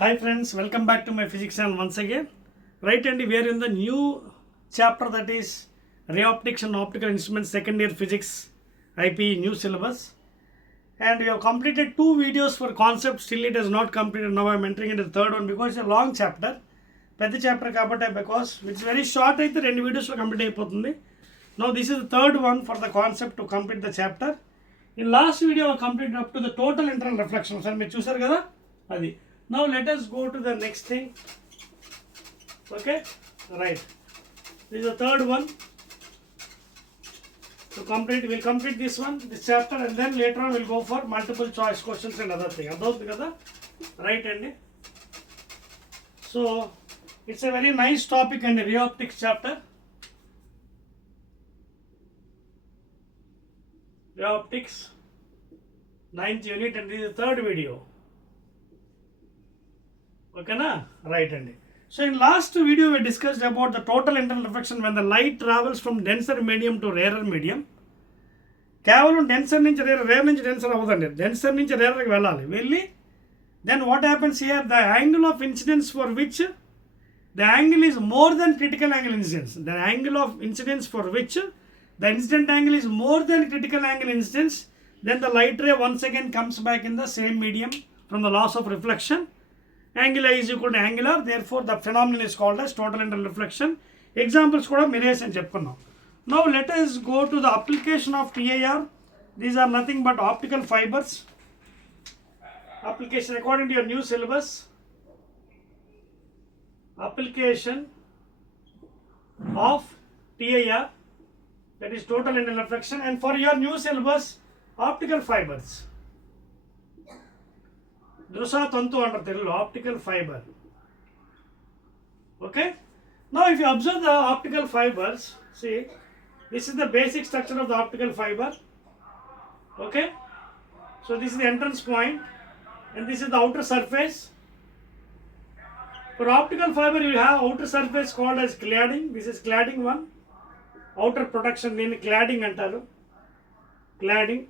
Hi friends, welcome back to my physics channel once again. Right, and we are in the new chapter, that is ray optics and optical instruments, second year physics IP new syllabus. And we have completed two videos for concept, still it has not completed. Now I am entering into the third one because it's a long chapter. పెద్ద చాప్టర్ కాబట్టి because it's very short అయితే రెండు వీడియోస్లో కంప్లీట్ అయిపోతుంది. Now this is the third one for the concept to complete the chapter. In last video complete up to the total internal reflection sir మీరు చూసారు కదా అది. Now let us go to the next thing. Okay, right. This is the third one. To complete, we'll complete this one, this chapter, and then later on we'll go for multiple choice questions and other thing. Adottu kada, right? And so it's a very nice topic and ray optics chapter. Ray optics, 9th unit, and this is the third video. Okay na? Right, and so in last video we discussed about the total internal reflection when the light travels from denser medium to rarer medium. కేవలం denser నుంచి rare నుంచి denser అవ్వదండి, denser నుంచి రేర్కి వెళ్ళాలి. వెళ్ళి then what happens here, the angle of incidence for which the angle is more than critical angle incidence. The angle of incidence for which the incident angle is more than critical angle incidence, then the light ray once again comes back in the same medium from the loss of reflection. Angle I is equal to angular, therefore the phenomenon is called as total internal reflection. Examples kuda mirrors అని చెప్పుకున్నాం. Now let us go to the application of TIR. These are nothing but optical fibers. Application according to your new syllabus. Application of TIR, that is total internal reflection, and for your new syllabus optical fibers. దృశా తంతు అంటారు తెలుగులో, optical fibre. Okay, now if you observe the optical fibres, see this is the basic structure of the optical fibre. Okay, so this is the entrance point and this is the outer surface. For optical fiber you have outer surface called as cladding. This is cladding one, outer protection, దీన్ని cladding అంటారు, cladding.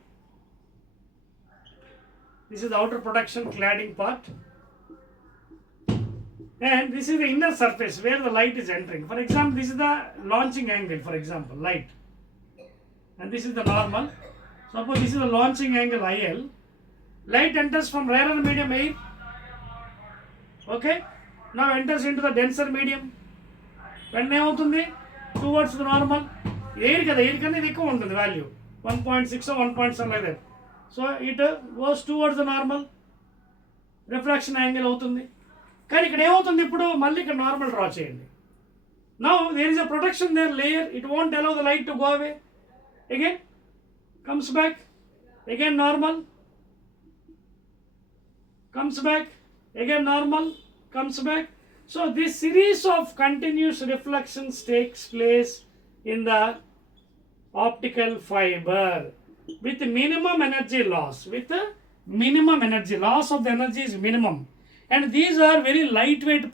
This is the outer protection cladding part, and this is the inner surface where the light is entering. For example, this is the launching angle, for example, light, and this is the normal. Suppose this is the launching angle IL. Light enters from rarer medium air. Okay, now enters into the denser medium. When ఏమవుతుంది, towards the normal. Air కదా, air కన్నా ఇది ఎక్కువ ఉంటుంది value, 1.6 or 1.7 like that. So it goes towards the normal, refraction angle అవుతుంది. కానీ ఇక్కడ ఏమవుతుంది, ఇప్పుడు మళ్ళీ ఇక్కడ నార్మల్ డ్రా చేయండి. Now there is a protection there layer, it won't allow the light to go away. Again comes back, again normal, comes back, again normal, comes back. So this series of continuous reflections takes place in the optical fiber with minimum energy loss. With minimum energy loss of the energy is minimum, and these are very lightweight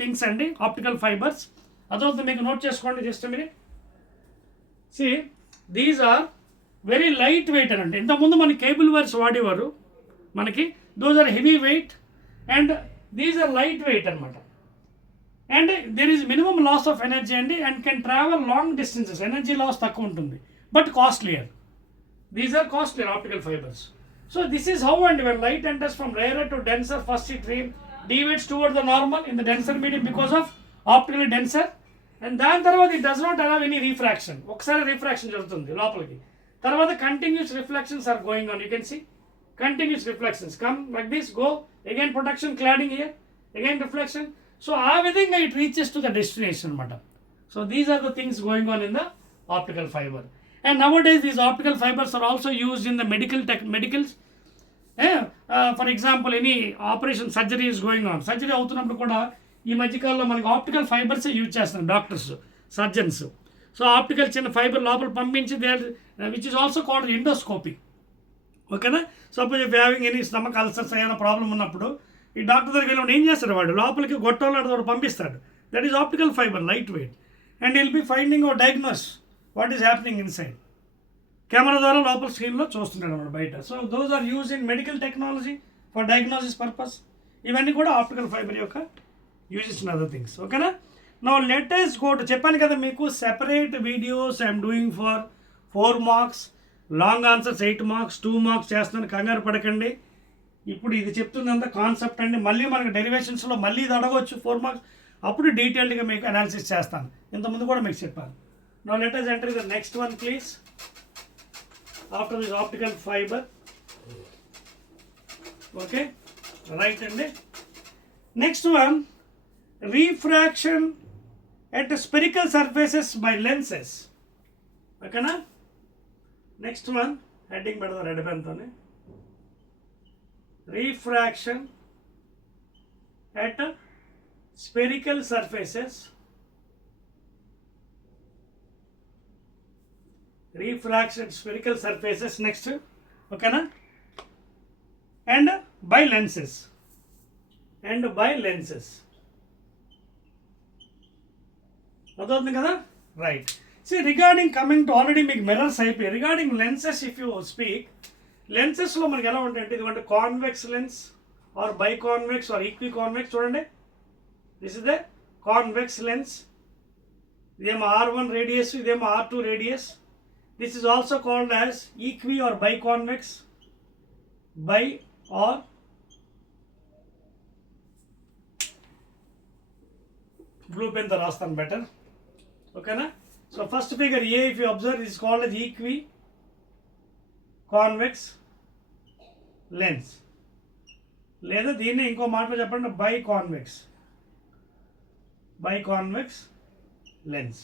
things and optical fibers. Adotha meeku note cheskondi just a minute. See, these are very lightweight anante. Inta mundu mani cable wires vadevaru manaki, those are heavy weight and these are lightweight anamata, and there is minimum loss of energy and can travel long distances. Energy loss takku untundi but costlier. These are costly optical fibers. So this is how, and when light enters from rarer to denser, first it deviates toward the normal in the denser medium because of optically denser, and then tarvata it does not allow any refraction. Okkasari refraction jarugutundi lopaliki, tarvata continuous reflections are going on. You can see continuous reflections come like this, go again, protection cladding here, again reflection. So aa vidhanga it reaches to the destination anamata. So these are the things going on in the optical fiber. And nowadays these optical fibers are also used in the medicals. For example, any operation, surgery is going on, surgery అవుతున్నప్పుడు కూడా ఈ మధ్యకాలంలో మనకి optical fibres use చేస్తున్నారు doctors, surgeons. So optical చిన్న fibre లోపల పంపించి which is also called endoscopy. ఓకేనా, suppose if having any stomach ulcers ఏమైనా ప్రాబ్లం ఉన్నప్పుడు ఈ డాక్టర్ దగ్గరికి వెళ్ళినప్పుడు ఏం చేస్తాడు, వాడు లోపలికి గొట్టంలో పంపిస్తాడు. That is optical fibre, lightweight, and will be finding or diagnose what is happening inside. Camera ద్వారా లోపల స్క్రీన్లో చూస్తున్నాడు అన్నమాట బయట. So those are use in medical technology for diagnosis purpose. ఇవన్నీ కూడా ఆప్టికల్ ఫైబర్ యొక్క యూజెస్ అండ్ అదర్ థింగ్స్. ఓకేనా? Now let us go to, చెప్పాను కదా మీకు separate videos I'm doing for 4 marks, long answers 8 marks, 2 marks చేస్తున్నాను, కంగారు పడకండి. ఇప్పుడు ఇది చెప్తుందంతా కాన్సెప్ట్ అండి. మళ్ళీ మనకు డెరివేషన్స్లో మళ్ళీ ఇది అడగవచ్చు 4 marks, అప్పుడు డీటెయిల్డ్గా మీకు అనాలిసిస్ చేస్తాను. ఇంతకుముందు కూడా మీకు చెప్పాను. Now let us enter the next one please. After this optical fiber, okay, right అండి. Next one, refraction at spherical surfaces by lenses. ఓకేనా? నెక్స్ట్ వన్ హెడ్డింగ్ పెడతాం రెడ్ పెన్తోనే, refraction at spherical surfaces, refraction at spherical surfaces next, ఓకేనా, and by lenses, అర్థమవుతుంది కదా? Right. See, regarding coming to already మీకు mirrors అయిపోయి, regarding lenses if you speak, లెన్సెస్లో మనకి ఎలా ఉంటాయంటే ఇదిగోండి convex lens or biconvex or equi convex. చూడండి, this is the convex lens. ఇదేమో R1 రేడియస్, ఇదేమో R2 radius. This is also called as equi or biconvex, by or blue పెన్తో రాస్తాను బెటర్. ఓకేనా? So first figure A if you observe is called as equi convex lens, లేదా దీన్ని ఇంకో మాటలో చెప్పండి by convex lens.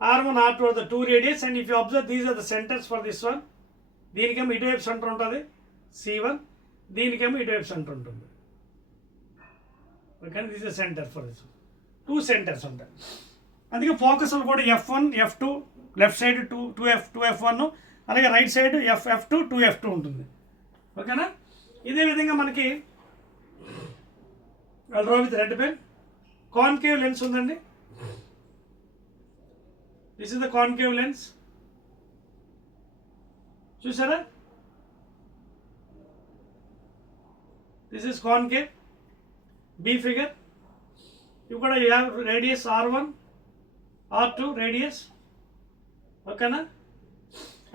R1 R2 are the 2 radius, and if you observe these are the centers for this one. దీనికేమో ఇటువైపు సెంటర్ ఉంటుంది C1, దీనికేమో ఇటువైపు సెంటర్ ఉంటుంది. Okay, this is centre for this. 2 సెంటర్స్ ఉంటాయి. అందుకే ఫోకస్లు కూడా F1 F2, left side 2F1, అలాగే రైట్ సైడ్ F2 2F2 ఉంటుంది. ఓకేనా? ఇదే విధంగా మనకి draw with red pen concave lens ఉందండి. This is the concave lens. చూసారా? This is concave. B figure. ఇవి కూడా you have radius R1 R2 radius. ఓకేనా?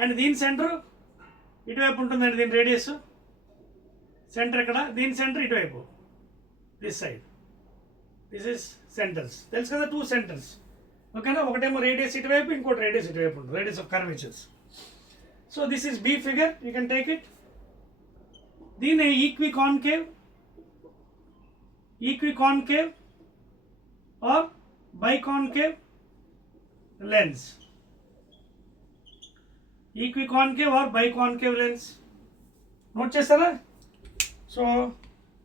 అండ్ దీని సెంటర్ ఇటువైపు ఉంటుందండి, దీని రేడియస్ సెంటర్ ఇక్కడ, దీని సెంటర్ ఇటువైపు this side. This is centres. తెలుసు కదా, 2 సెంటర్స్. ఓకేనా? ఒకటేమో రేడియస్ ఇటువైపు, ఇంకోటి రేడియస్ ఇటువైపు ఉంటుంది, radius of curvatures. So this is B figure, you can take it. దీని equi concave or biconcave lens. Equi concave or biconcave lens. Note చేస్తారా? సో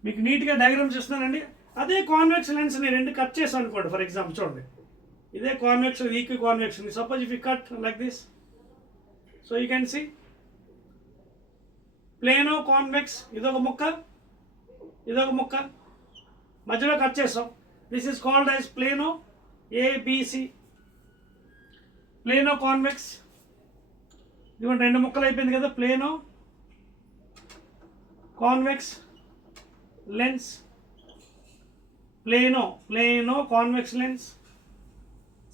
మీకు నీట్గా డయాగ్రామ్స్ ఇస్తున్నానండి. అదే కాన్వెక్స్ లెన్స్ నేను 2 కట్ చేశాను అనుకోండి. ఫర్ ఎగ్జాంపుల్ చూడండి, ఇదే convex equiconvex. Suppose if you cut like this, so you can see plano convex, ఇదొక ముక్క, మధ్యలో కట్ చేస్తాం. This is called as plano ABC, plano convex. ఇదిగోండి 2 ముక్కలు అయిపోయింది కదా, plano convex lens, plano convex lens.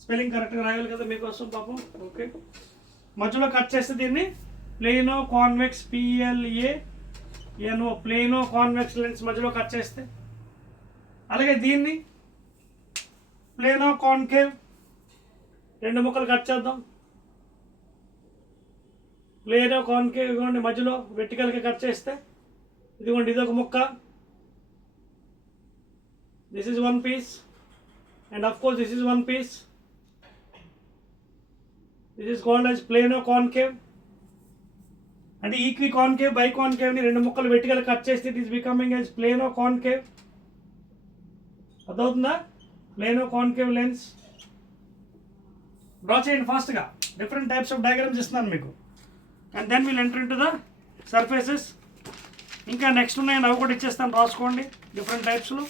Spelling కరెక్ట్గా రాయాలి కదా మీకోసం పాపం. ఓకే, మధ్యలో కట్ చేస్తే దీన్ని plano convex PLANO, plano convex lens మధ్యలో కట్ చేస్తే. అలాగే దీన్ని ప్లేనో కాన్కేవ్ 2 ముక్కలు కట్ చేద్దాం. ప్లేనో కాన్కేవ్ ఇదిగోండి మధ్యలో వెర్టికల్గా కట్ చేస్తే, ఇదిగోండి ఇదొక ముక్క. This is 1 piece, and of course this is 1 piece. This is called as plano concave. అంటే ఈక్వి కాన్కేవ్ బైకాన్కేవ్ని 2 ముక్కలు వెర్టికల్ కట్ చేస్తే it is becoming as plano concave. అర్థమవుతుందా? Plano concave lens. డ్రా చేయండి ఫాస్ట్గా. డిఫరెంట్ టైప్స్ ఆఫ్ డయాగ్రామ్స్ ఇస్తున్నాను మీకు. And then will enter into the surfaces. ఇంకా నెక్స్ట్ ఉన్నాయని అవి కూడా ఇచ్చేస్తాను, రాసుకోండి డిఫరెంట్ టైప్స్లో.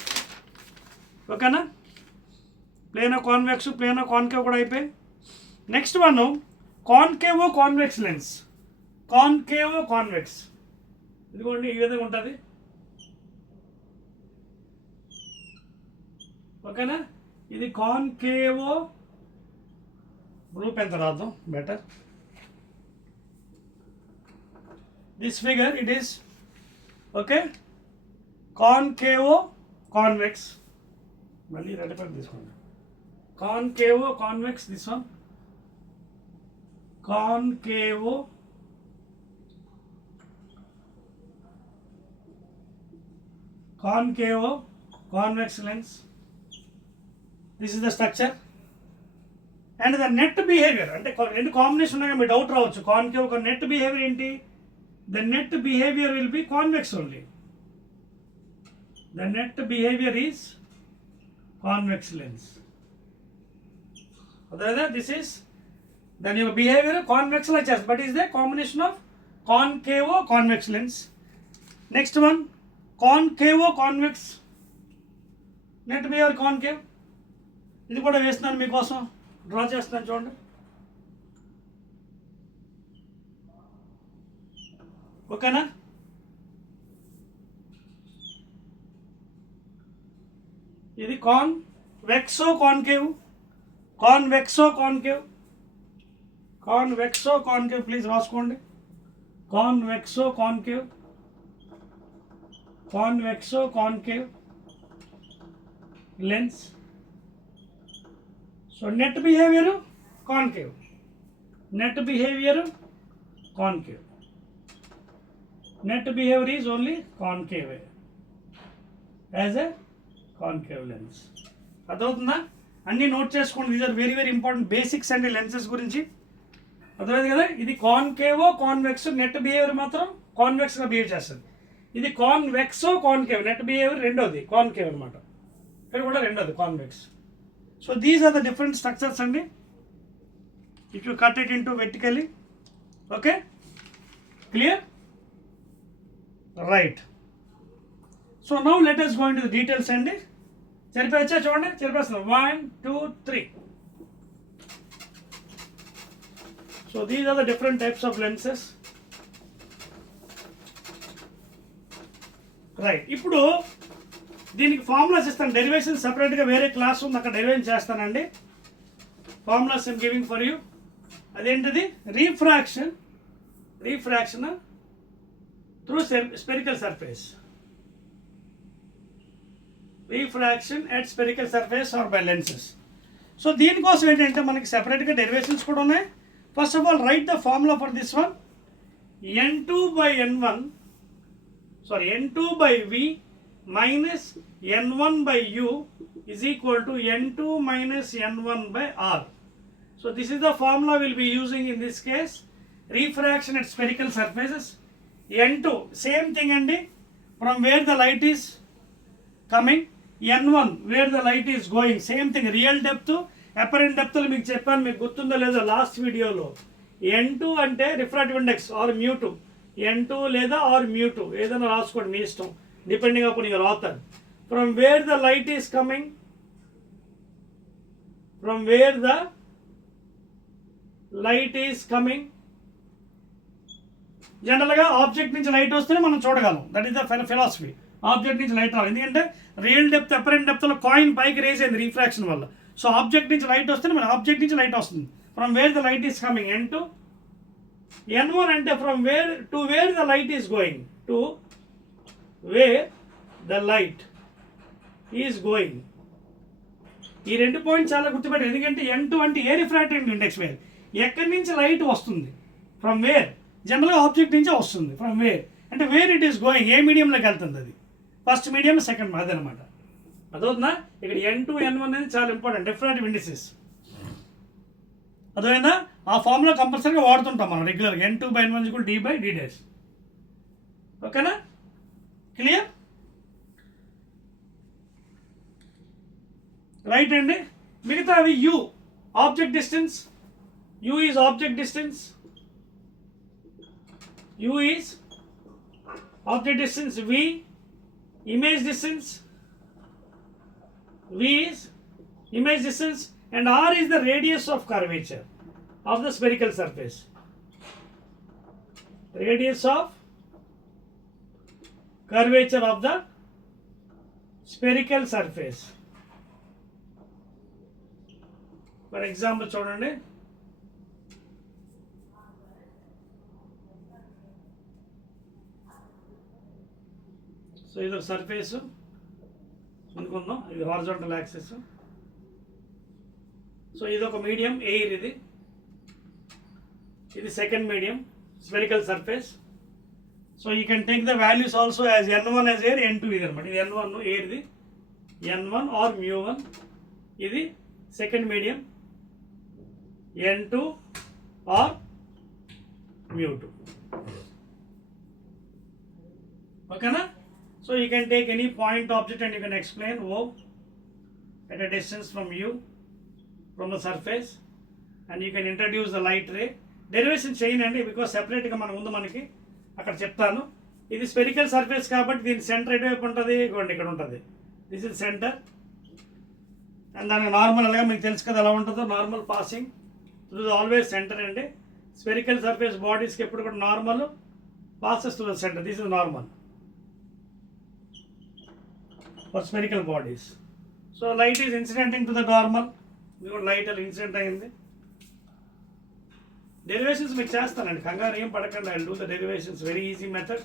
ఓకేనా? ప్లేనో కాన్కేవ్ కూడా అయిపోయి. Next one concave convex lens. Convex ఇదిగోండి ఈ విధంగా ఉంటుంది. ఓకేనా. ఇది కాన్కేవో, బ్లూ పెన్ రాద్దాం better. This figure it is okay concavo convex. మళ్ళీ రెడ్ పెన్ తీసుకోండి. Concavo convex, this one concavo convex lens. This is the structure and the net behavior. అంటే రెండు కాంబినేషన్ ఉన్నాయి, మీ డౌట్ రావచ్చు. కాన్కేవ్ ఒక నెట్ బిహేవియర్ ఏంటి? The net behavior will be convex only. The net behavior is convex lens. Otherwise this is then your behavior convex like just, but is the combination of concavo convex lens. Next one concavo convex net behavior concave. ఇది కూడా వేస్తున్నాను మీకోసం, డ్రా చేస్తున్నాను చూడండి. ఓకేనా. ఇది convexo concave, convexo concave, convexo concave please రాసుకోండి. Convexo concave, convexo concave lens. So net behaviour concave, net behaviour concave, net behavior is only concave as a concave lens. అర్థమవుతుందా? అన్నీ నోట్ చేసుకోండి. These are very very important basics అండి lenses గురించి. అర్థమైంది కదా. ఇది కాన్కేవో కాన్వెక్స్, నెట్ బిహేవియర్ మాత్రం కాన్వెక్స్గా బిహేవ్ చేస్తుంది. ఇది కాన్వెక్సో కాన్కేవ్, నెట్ బిహేవియర్ రెండోది కాన్కేవ్ అనమాట. ఇక్కడ కూడా రెండోది convex. So these are the different structures అండి. If you cut it into vertically. Okay, clear? Right. So now let us go into the details అండి. సరిపోయచ్చా? చూడండి, సరిపోతుంది. 1 2 3. So these are the different types of lenses. Right. ఇప్పుడు దీనికి ఫార్ములాస్ ఇస్తాను. డెరివేషన్ సపరేట్గా వేరే క్లాస్ ఉంది, అక్కడ డెరివేషన్ చేస్తానండి. Formulas I'm giving for you. అదేంటిది? Refraction, refraction through spherical surface, refraction at spherical surface or by lenses. So దీనికోసం ఏంటంటే మనకి సెపరేట్గా డెరివేషన్స్ కూడా ఉన్నాయి. First of all right the formula for this one. n2/n1 n2/v minus n1/u is equal to n2 minus n1/r. So this is the formula we'll be using in this case. Refraction at spherical surfaces. n2 same thing అండి, from where the light is coming. n1 where the light is going, same thing. Real depth, apparent depth మీకు చెప్పాను, మీకు గుర్తుందో లేదో లాస్ట్ వీడియోలో. n2 అంటే refractive index are మ్యూ2, n2 లేదా ఆర్ మ్యూ2 ఏదైనా రాసుకోండి మీ ఇష్టం, depending upon your author. From where the light is coming, from where the light is coming. జనరల్గా ఆబ్జెక్ట్ నుంచి లైట్ వస్తేనే మనం చూడగలం. That is the philosophy. Object నుంచి లైట్ రావాలి, ఎందుకంటే రియల్ డెప్త్ అపరెంట్ డెప్త్లో కాయిన్ పైకి రేజ్ అయింది రిఫ్రాక్షన్ వల్ల. సో ఆబ్జెక్ట్ నుంచి లైట్ వస్తేనే మన ఆబ్జెక్ట్ నుంచి లైట్ వస్తుంది. From where the light is coming n2. n1 అంటే from where to where the light is going, to where the light is going. ఈ రెండు పాయింట్స్ చాలా గుర్తుపెట్టారు, ఎందుకంటే n2 అంటే ఏ రిఫ్రాక్టివ్ ఇండెక్స్ వేర్, ఎక్కడి నుంచి లైట్ వస్తుంది. ఫ్రమ్ వేర్ జనరల్గా ఆబ్జెక్ట్ నుంచే వస్తుంది. ఫ్రమ్ వేర్ అంటే వేర్ ఇట్ ఈస్ గోయింగ్, ఏ మీడియంలోకి వెళ్తుంది అది, ఫస్ట్ మీడియం సెకండ్ అదనమాట. అదవుతుందా? ఇక్కడ n2 n1 అనేది చాలా ఇంపార్టెంట్ రిఫ్రాక్టివ్ ఇండిసెస్. అదైనా ఆ ఫార్ములా కంపల్సరీగా వాడుతుంటాం మనం రెగ్యులర్గా. n2/n1 = d/d'. ఓకేనా? క్లియర్? రైట్ అండి. మిగతా అవి u object distance, u is object distance, u is object distance, v image distance, v is image distance, and r is the radius of curvature of the spherical surface. Radius of curvature of the spherical surface. For example చూడండి, సో ఇది ఒక సర్ఫేస్ అనుకుందాం, ఇది horizontal axis. So ఇది ఒక medium air, ఇది second medium spherical surface. So you can take the values also as n1 as air, n2 ఇది అనమాట. ఇది n1 ఎయిర్ది, n1 ఆర్ μ1. ఇది సెకండ్ మీడియం n2 ఆర్ μ2. ఓకేనా? So you can take any point object and you can explain O at a distance from you from the surface, and you can introduce the light ray. Derivation చేయండి బికాస్ సెపరేట్గా మనం ముందు మనకి అక్కడ చెప్తాను. ఇది spherical surface కాబట్టి దీని సెంటర్ ఎటువైపు ఉంటుంది, ఇవ్వండి ఇక్కడ ఉంటుంది. దిస్ ఇస్ సెంటర్, అండ్ దానికి నార్మల్గా మీకు తెలుసు కదా ఎలా ఉంటుందో, normal passing through the always centre అండి. స్పెరికల్ సర్ఫేస్ బాడీస్కి ఎప్పుడు కూడా normal passes to the centre. This is normal for spherical bodies. So light is incidenting to the normal. Light incident అయింది. Derivations మీకు చేస్తానండి, కంగారు ఏం పడకండి. I'll do the derivations, very easy method.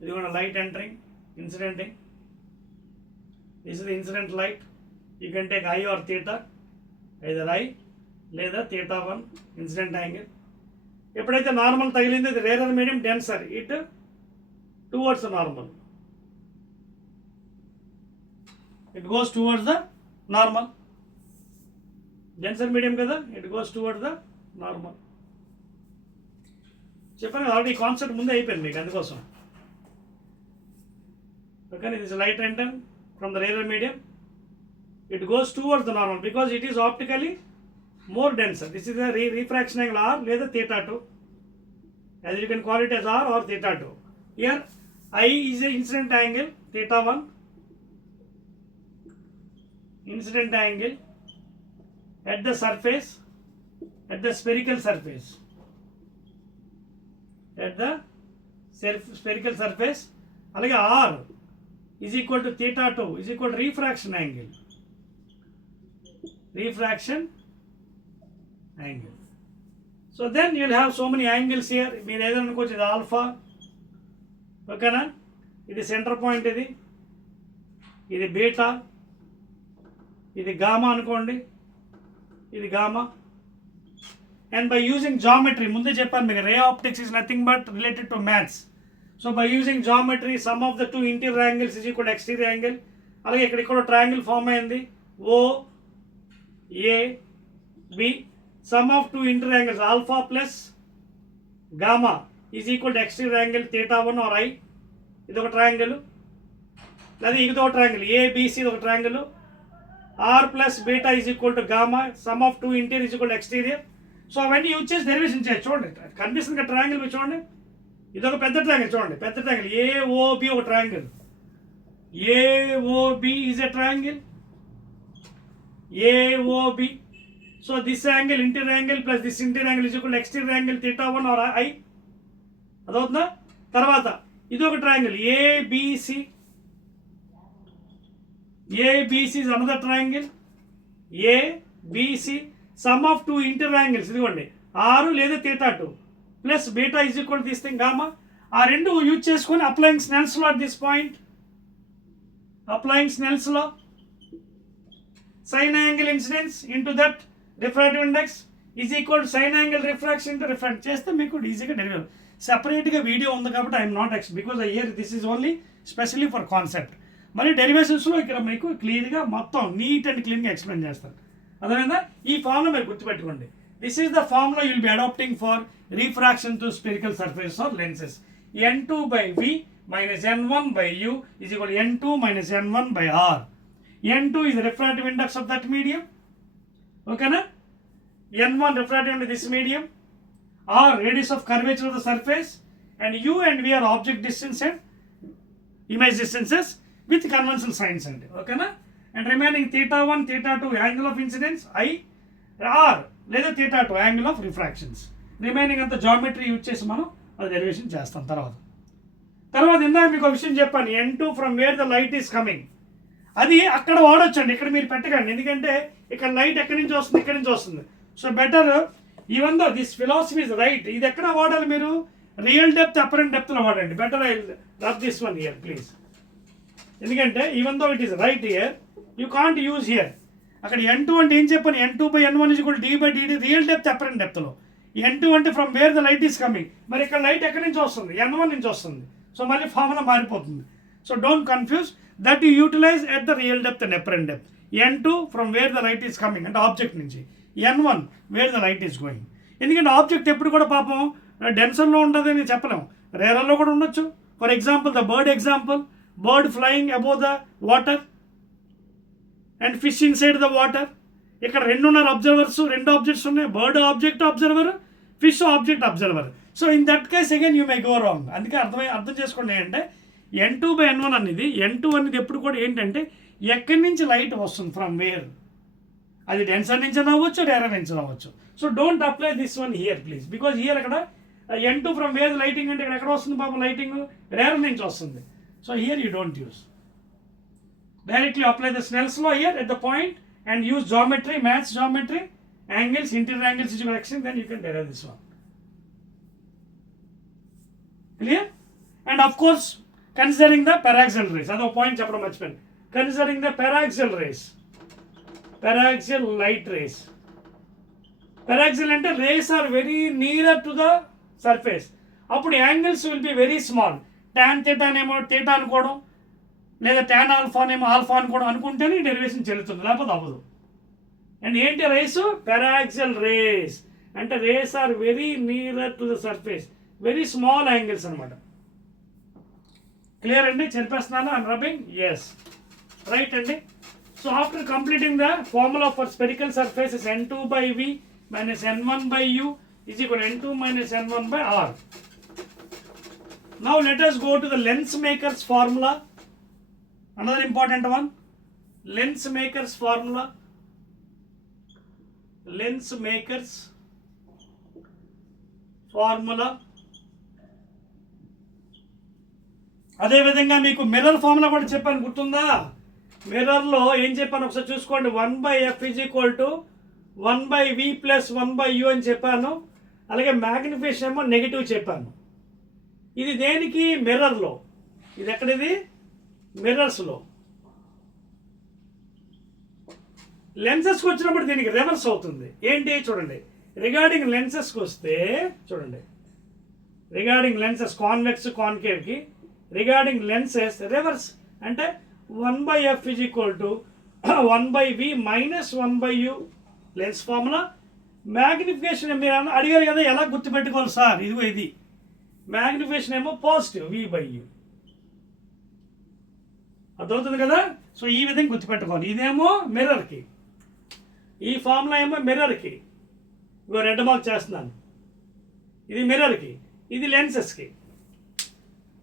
ఇది కూడా light entering, incidenting. This is the incident light. You can take I or theta, either I లేదా θ1 incident angle. ఎప్పుడైతే నార్మల్ తగిలింది, ఇది rarer medium denser, it towards normal. It goes towards the normal. Denser medium kada, it goes towards the normal. చెప్పాను కదా already concept ముందే అయిపోయింది మీకు, అందుకోసం. Okay, this is light enter from the rarer medium. It goes towards the normal because it is optically more denser. This is the refraction angle R లేదా θ2, as you can call it as R or θ2. Here I is a incident angle, θ1 incident angle at the surface, at the spherical surface, at the spherical surface. అలాగే R is equal to θ2 is equal to refraction angle, so then you will have so many angles here. మీరు ఏదైనా అనుకోవచ్చు, ఇది alpha, ఓకేనా, ఇది centre point, ఇది beta, ఇది gamma అనుకోండి, ఇది gamma. And by using geometry, ముందే చెప్పాను మీకు, ray optics is nothing but related to maths. So by using geometry, sum of the two interior angles is equal exterior angle. అలాగే ఇక్కడ triangle form అయింది, O A B. Sum of two interior angles alpha plus gamma is equal to exterior angle θ1 or I. ఇది ఒక ట్రయాంగిల్. లేదా ఇది ఒక triangle ABC, ఇది ఒక triangle. R plus beta is equal to gamma, sum of two interior is equal to exterior. So అవన్నీ యూజ్ చేసి డెరివేషన్ చేయొచ్చు. చూడండి కనిపిస్తుంది కదా ట్రయాంగిల్, మీరు చూడండి, ఇది ఒక పెద్ద ట్రయాంగిల్. చూడండి పెద్ద ట్రయాంగిల్ ఏఓబి ఒక triangle, AOB is a triangle, AOB. So this angle interior angle plus this interior angle is equal to exterior angle θ1 or I. అదవుతుందా? తర్వాత ఇది ఒక triangle ABC, ABC is another triangle, ABC, sum of two interior angles, ఇదిగోండి R లేదా θ2 plus beta is equal this thing gamma. ఆ రెండు use చేసుకొని applying Snell's law at this point, applying Snell's law, sine angle incidence into that refractive index is equal to sine angle refraction into refract చేస్తే మీకు ఈజీగా derivate. సెపరేట్గా video ఉంది కాబట్టి I'm not because year this is only specially for concept. మళ్ళీ డెరివేషన్స్లో ఇక్కడ మీకు క్లియర్గా మొత్తం నీట్ అండ్ క్లీన్గా ఎక్స్ప్లెయిన్ చేస్తాను. అదేవిధంగా ఈ ఫార్ములా మీరు గుర్తుపెట్టుకోండి. This is the formula you'll be adapting for refraction to spherical surface or lenses. n2 by v minus n1 by u is equal to n2 minus n1 by r. n2 is the refractive index of that medium, okay na? n1 refractive index of this medium, r radius of curvature of the surface, and u and v are object distance and image distances with conventional signs and okay na. And remaining θ1 θ2 angle of incidence, I r లేదా θ2 angle of refractions. Remaining అంతా geometry use చేసి మనం అది డెరివేషన్ చేస్తాం. తర్వాత ఇందాక మీకు ఒక విషయం చెప్పాను, n2 from where the light is coming, అది అక్కడ వాడొచ్చండి, ఇక్కడ మీరు పెట్టకండి. ఎందుకంటే ఇక్కడ లైట్ ఎక్కడి నుంచి వస్తుంది, ఇక్కడి నుంచి వస్తుంది. So better even though this philosophy is right. ఇది ఎక్కడ వాడాలి మీరు? రియల్ డెప్త్, అపరెంట్ డెప్త్లో వాడండి. Better I rub this one here please. ఎందుకంటే even though it is right here, you can't use here. అక్కడ N2 అంటే ఏం చెప్పాను? N2/N1 = d/dt రియల్ డెప్త్, అపరెంట్ డెప్త్లో. N2 అంటే from where the light is coming. మరి ఇక్కడ లైట్ ఎక్కడి నుంచి వస్తుంది? N1 నుంచి వస్తుంది. సో మళ్ళీ ఫార్ములా మారిపోతుంది. So don't confuse that you utilize at the real depth and apparent depth. N2 from where the light is coming అంటే ఆబ్జెక్ట్ నుంచి, N1 where the light is going. ఎందుకంటే ఆబ్జెక్ట్ ఎప్పుడు కూడా పాపం డెన్సర్లో ఉంటుంది అని చెప్పలేము, రేరర్లో కూడా ఉండొచ్చు. For example the bird example, bird flying above the water and fish inside the water. ఇక్కడ రెండు ఉన్నారు అబ్జర్వర్స్, రెండు ఆబ్జెక్ట్స్ ఉన్నాయి, bird object observer, fish object observer. So in that case again you may go wrong. అందుకే అర్థం చేసుకోండి ఏంటంటే N2/N1 అనేది, N2 అనేది ఎప్పుడు కూడా ఏంటంటే ఎక్కడి నుంచి లైట్ వస్తుంది, ఫ్రమ్ వేర్. అది డెన్సర్ నుంచి రావచ్చు, రేరర్ నుంచి రావచ్చు. So don't apply this one here please, because here అక్కడ N2 ఫ్రమ్ వేర్ లైటింగ్ అంటే ఇక్కడ ఎక్కడ వస్తుంది పాపం లైటింగ్? రేరర్ నుంచి వస్తుంది. So here you don't use. Directly apply the Snell's law here at the point and use geometry, maths geometry, angles, interior angles, extension, then you can derive this one. Clear? And of course, considering the paraxial rays. That's a point chapter much pen. Considering the paraxial rays. Paraxial light rays. Paraxial and rays are very nearer to the surface. Appudu angles will be very small. Tan theta nemo theta అనుకోవడం, లేదా tan alpha నేమో ఆల్ఫా అనుకోవడం అనుకుంటేనే డెరివేషన్ చెల్లుతుంది, లేకపోతే అవ్వదు. And ఏంటి rays? Paraxial rays అంటే rays are very nearer to the surface, very small angles అనమాట. క్లియర్ అండి? చెప్పేస్తున్నాను ఐమ్ రబ్బింగ్. ఎస్, రైట్ అండి. So after completing the formula for spherical surface is N2/V minus N1/U is equal to N2 minus N1/R. Now let us go to the lens maker's formula. Another important one, lens maker's formula. Lens maker's formula. అదే విధంగా మీకు mirror formula కూడా చెప్పాను, గుర్తుందా? మిర్రర్లో ఏం చెప్పాను ఒకసారి చూసుకోండి. 1/F = 1/V + 1/U అని చెప్పాను. అలాగే మ్యాగ్నిఫికేషన్ ఏమో నెగిటివ్ చెప్పాను. ఇది దేనికి? మిర్రర్లో. ఇది ఎక్కడిది? మిర్రర్స్లో. లెన్సెస్కి వచ్చినప్పుడు దీనికి రివర్స్ అవుతుంది. ఏంటి చూడండి, రిగార్డింగ్ లెన్సెస్కి వస్తే చూడండి, రిగార్డింగ్ లెన్సెస్ కాన్వెక్స్ కాన్కేవ్కి రిగార్డింగ్ లెన్సెస్ రివర్స్ అంటే 1/F = 1/V - 1/U లెన్స్ ఫార్ములా. మ్యాగ్నిఫికేషన్ మీరు అడిగారు కదా ఎలా గుర్తుపెట్టుకోవాలి సార్, ఇదిగో ఇది మ్యాగ్నిఫికేషన్ ఏమో పాజిటివ్ V/U. అర్థమవుతుంది కదా? సో ఈ విధంగా గుర్తుపెట్టుకోవాలి. ఇదేమో మిర్రర్కి, ఈ ఫార్ములా ఏమో మిర్రర్కి. ఇగో రెడ్ మార్క్ చేస్తున్నాను. ఇది మిర్రర్కి, ఇది లెన్సెస్కి.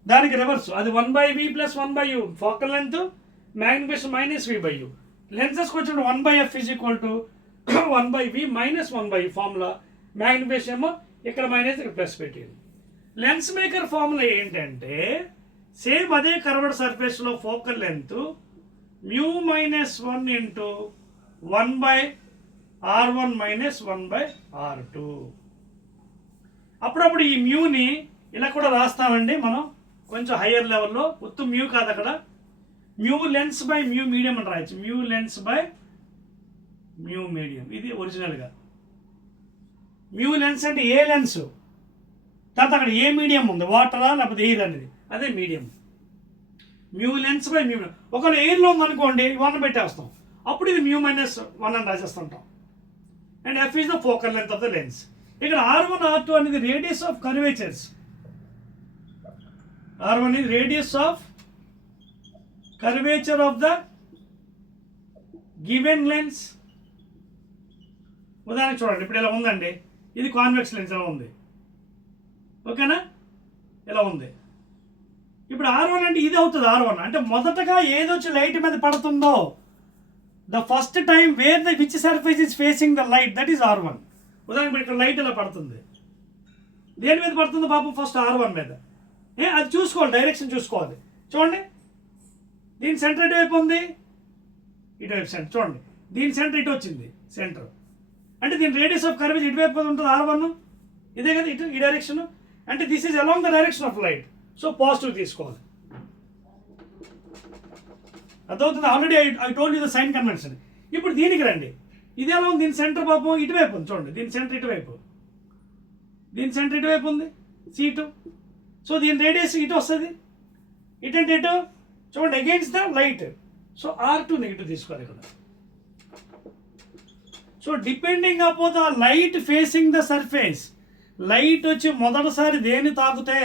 దానికి రివర్స్, అది 1/V + 1/U focal length, magnification -V/U. లెన్సెస్కి వచ్చిన 1/F = 1/V - 1/U ఫార్ములా. మ్యాగ్నిఫికేషన్ ఏమో ఇక్కడ మైనస్, ఇక్కడ ప్లస్ పెట్టింది. లెన్స్ మేకర్ ఫార్ములా ఏంటంటే సేమ్ అదే కర్వ్డ్ సర్ఫేస్లో ఫోకల్ లెంత్ μ - 1 × 1/R1 - 1/R2. అప్పుడప్పుడు ఈ మ్యూని ఇలా కూడా రాస్తామండి మనం, కొంచెం హయ్యర్ లెవెల్లో. ఉత్తు మ్యూ కాదు, అక్కడ mu lens by mu medium అని రాయొచ్చు. Mu lens by mu medium, ఇది ఒరిజినల్గా. మ్యూ లెన్స్ అంటే ఏ లెన్స్, తర్వాత అక్కడ ఏ మీడియం ఉంది, వాటరా లేకపోతే ఎయిర్ అనేది, అదే medium. Mu lens by mu. ఒకవేళ ఎయిర్లో ఉందనుకోండి 1 పెట్టేస్తాం, అప్పుడు ఇది μ - 1 అని రాసేస్తుంటాం. And F is the focal length of the lens. ఇక్కడ R1 R2 అనేది radius of curvatures. R1 is radius of curvature of the given lens. ఉదాహరణ చూడండి, ఇప్పుడు ఇలా ఉందండి, ఇది కాన్వెక్స్ లెన్స్ ఎలా ఉంది, ఓకేనా? ఇలా ఉంది. ఇప్పుడు R1 అంటే ఇది అవుతుంది. R1 అంటే మొదటగా ఏదొచ్చి లైట్ మీద పడుతుందో, the first time where the which surface is facing the light, that is R1. ఉదాహరణ ఇప్పుడు ఇక్కడ లైట్ ఇలా పడుతుంది, దేని మీద పడుతుంది పాపం? ఫస్ట్ R1 మీద. అది చూసుకోవాలి, డైరెక్షన్ చూసుకోవాలి. చూడండి, దీని సెంటర్ ఎటువైపు ఉంది? ఇటువైపు సెంటర్. చూడండి, దీని సెంటర్ ఇటు వచ్చింది సెంటర్, అంటే దీని రేడియస్ ఆఫ్ కర్వేజ్ ఇటువైపు ఉంటుంది R1, ఇదే కదా ఇటు ఈ డైరెక్షన్, అంటే this is along the direction of light. So positive తీసుకోవాలి. అర్థమవుతుంది? Already I told you the sign convention. ఇప్పుడు దీనికి రండి. ఇది ఎలా ఉంది? దీని సెంటర్ పాపం ఇటువైపు ఉంది చూడండి, దీని సెంటర్ ఇటువైపు, దీని సెంటర్ ఇటువైపు ఉంది C2. సో దీని రేడియస్ ఇటు వస్తుంది, ఇటంటే ఇటు చూడండి against the light. So R2 negative తీసుకోవాలి ఇక్కడ. So depending upon the light facing the surface, light వచ్చి మొదటిసారి దేన్ని తాకితే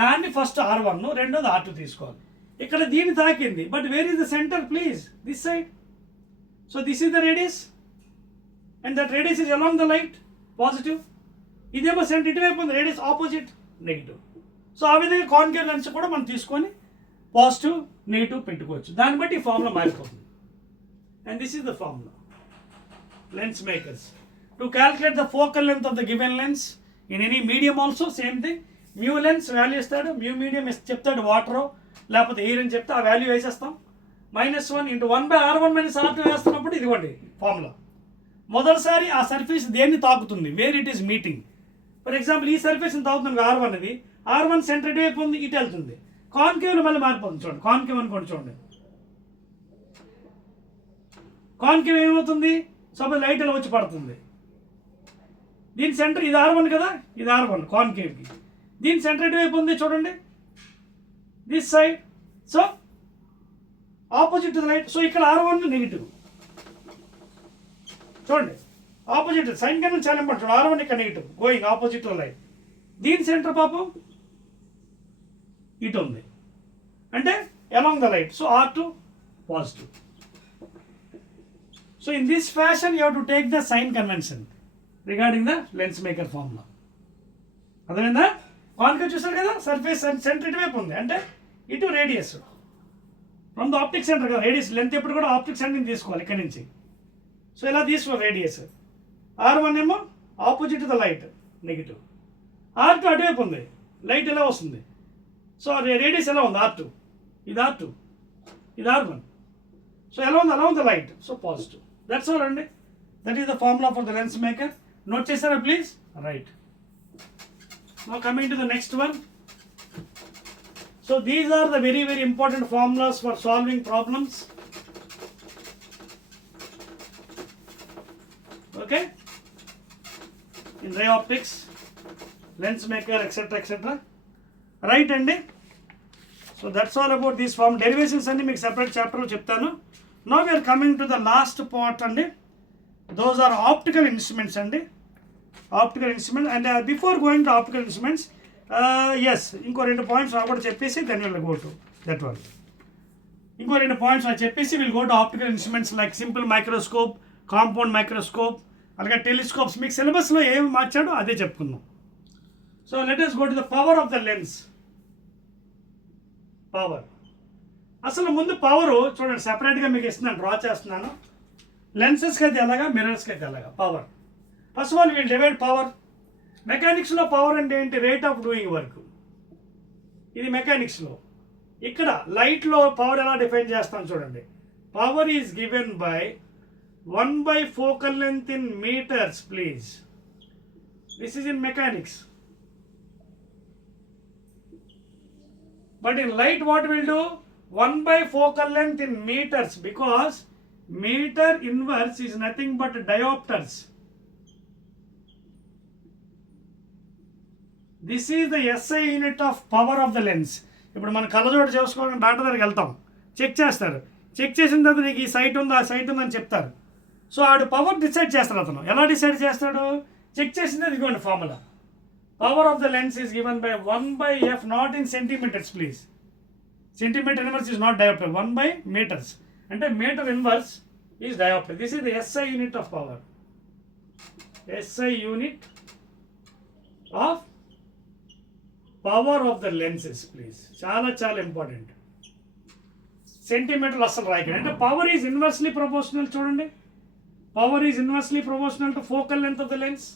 దాన్ని ఫస్ట్ R1, రెండోది R2 తీసుకోవాలి. ఇక్కడ దీన్ని తాకింది, but where is the centre please? This side. So this is the radius and that radius is along the light positive. ఇదేమో సెంటర్ ఇటువైపు ఉంది, రేడియస్ ఆపోజిట్ నెగిటివ్. సో ఆ విధంగా కాన్కేవ్ లెన్స్ కూడా మనం తీసుకొని పాజిటివ్ నెగిటివ్ పెట్టుకోవచ్చు. దాన్ని బట్టి ఈ ఫార్ములా మారిపోతుంది. And this is the formula. Lens makers to calculate the focal length of the given lens in any medium also same thing. Mu lens value ఇస్తాడు, mu medium చెప్తాడు వాటర్ లేకపోతే ఎయిర్ అని చెప్తే ఆ వాల్యూ వేసేస్తాం. -1 × 1/R1 - R2 వేస్తున్నప్పుడు ఇదిగోండి ఫార్ములా. మొదటిసారి ఆ సర్ఫేస్ దేన్ని తాకుతుంది, where it is meeting. For example ఈ సర్ఫేస్ని తాకుతుంది R1, ఇది R1 సెంటర్ వైపు ఉంది, ఇటు వెళ్తుంది. కాన్కేవ్లో మళ్ళీ మారిపోతుంది చూడండి. కాన్కేవ్ అనుకోండి చూడండి, కాన్కేవ్ ఏమవుతుంది? సపోజ్ లైట్ ఇలా వచ్చి పడుతుంది, దీని సెంటర్ ఇది R1 కదా, ఇది R1 కాన్కేవ్కి. దీని సెంటర్ ఎటువైపు ఉంది చూడండి, this side. So opposite the light. So ఇక్కడ R1 నెగిటివ్ చూడండి, ఆపోజిట్ సైన్ కన్నా చాలా ఇంపార్టెంట్. R1 ఇక్కడ negative going opposite the light. దీని సెంటర్ పాపం ఇటు ఉంది, అంటే along the light. So R2 positive. So in this fashion you have to take the sign convention regarding the lens maker formula. అర్థమైందా? కాన్కేవ్ చూసారు కదా, సర్ఫేస్ సెంటర్ ఇటువైపు ఉంది, అంటే ఇటు radius from the optic centre కదా. రేడియస్ లెంత్ ఎప్పుడు కూడా ఆప్టిక్ సెంటర్ని తీసుకోవాలి ఇక్కడ నుంచి. సో ఇలా తీసుకోవాలి రేడియస్. R1 ఏమో opposite the light negative, R2 అటువైపు ఉంది, లైట్ ఎలా వస్తుంది. సో రేడియస్ ఎలా ఉంది? R2, ఇది R2, ఇది R1. సో ఎలా ఉంది? అలా ఉంది light. So positive. That's all అండి. That is the formula for the lens maker. Note చేస్తారా please? Right. Now coming to the next one. So these are the very very important formulas for solving problems. Okay, in ray optics, lens maker etcetera etcetera. Right అండి. So that's all about these form. Derivations అన్ని మీకు సెపరేట్ చాప్టర్లో చెప్తాను. Now we are coming to the last part అండి. Those are optical instruments అండి. Optical instruments, and before going to optical instruments, yes, ఇంకో 2 పాయింట్స్ కూడా చెప్పేసి then we'll go to that one. ఇంకో 2 పాయింట్స్ చెప్పేసి we'll go to optical instruments like simple microscope, compound microscope, అలాగే టెలిస్కోప్స్. మీకు సిలబస్లో ఏమి మార్చాడో అదే చెప్పుకుందాం. So let us go to the power of the lens. Power. అసలు ముందు పవర్ చూడండి, సెపరేట్గా మీకు ఇస్తున్నాను, డ్రా చేస్తున్నాను. లెన్సెస్కి అయితే ఎలాగా, మిరర్స్కి అయితే ఎలాగా power. First of all we'll divide power. మెకానిక్స్లో పవర్ అంటే ఏంటి? Rate of doing work. ఇది మెకానిక్స్లో. ఇక్కడ లైట్లో పవర్ ఎలా డిఫైన్ చేస్తాం చూడండి. Power is given by 1 focal length in meters please. This is in mechanics. But in light what will do? 1 focal length in meters, because meter inverse is nothing but diopters. This is the SI unit of power of the lens. ఇప్పుడు మనం కళ్ళజోడు చేసుకోవడానికి డాక్టర్ దగ్గరికి వెళ్తాం, చెక్ చేస్తారు. చెక్ చేసిన తర్వాత నీకు ఈ సైట్ ఉందా, ఆ సైట్ ఉందని చెప్తారు. సో ఆడు పవర్ డిసైడ్ చేస్తాడు. అతను ఎలా డిసైడ్ చేస్తాడు? చెక్ చేసింది ఇదిగోండి formula. Power of the lens is given by 1/f, not in centimeters please. Centimeter inverse is not diopter. 1/meters. And meter inverse is diopter. This is the SI unit of power. SI unit of power of the lenses please. Chala important. Centimeter అసలు రాయకండి. అంటే power is inversely proportional. చూడండి, power is inversely proportional to focal length of the lens.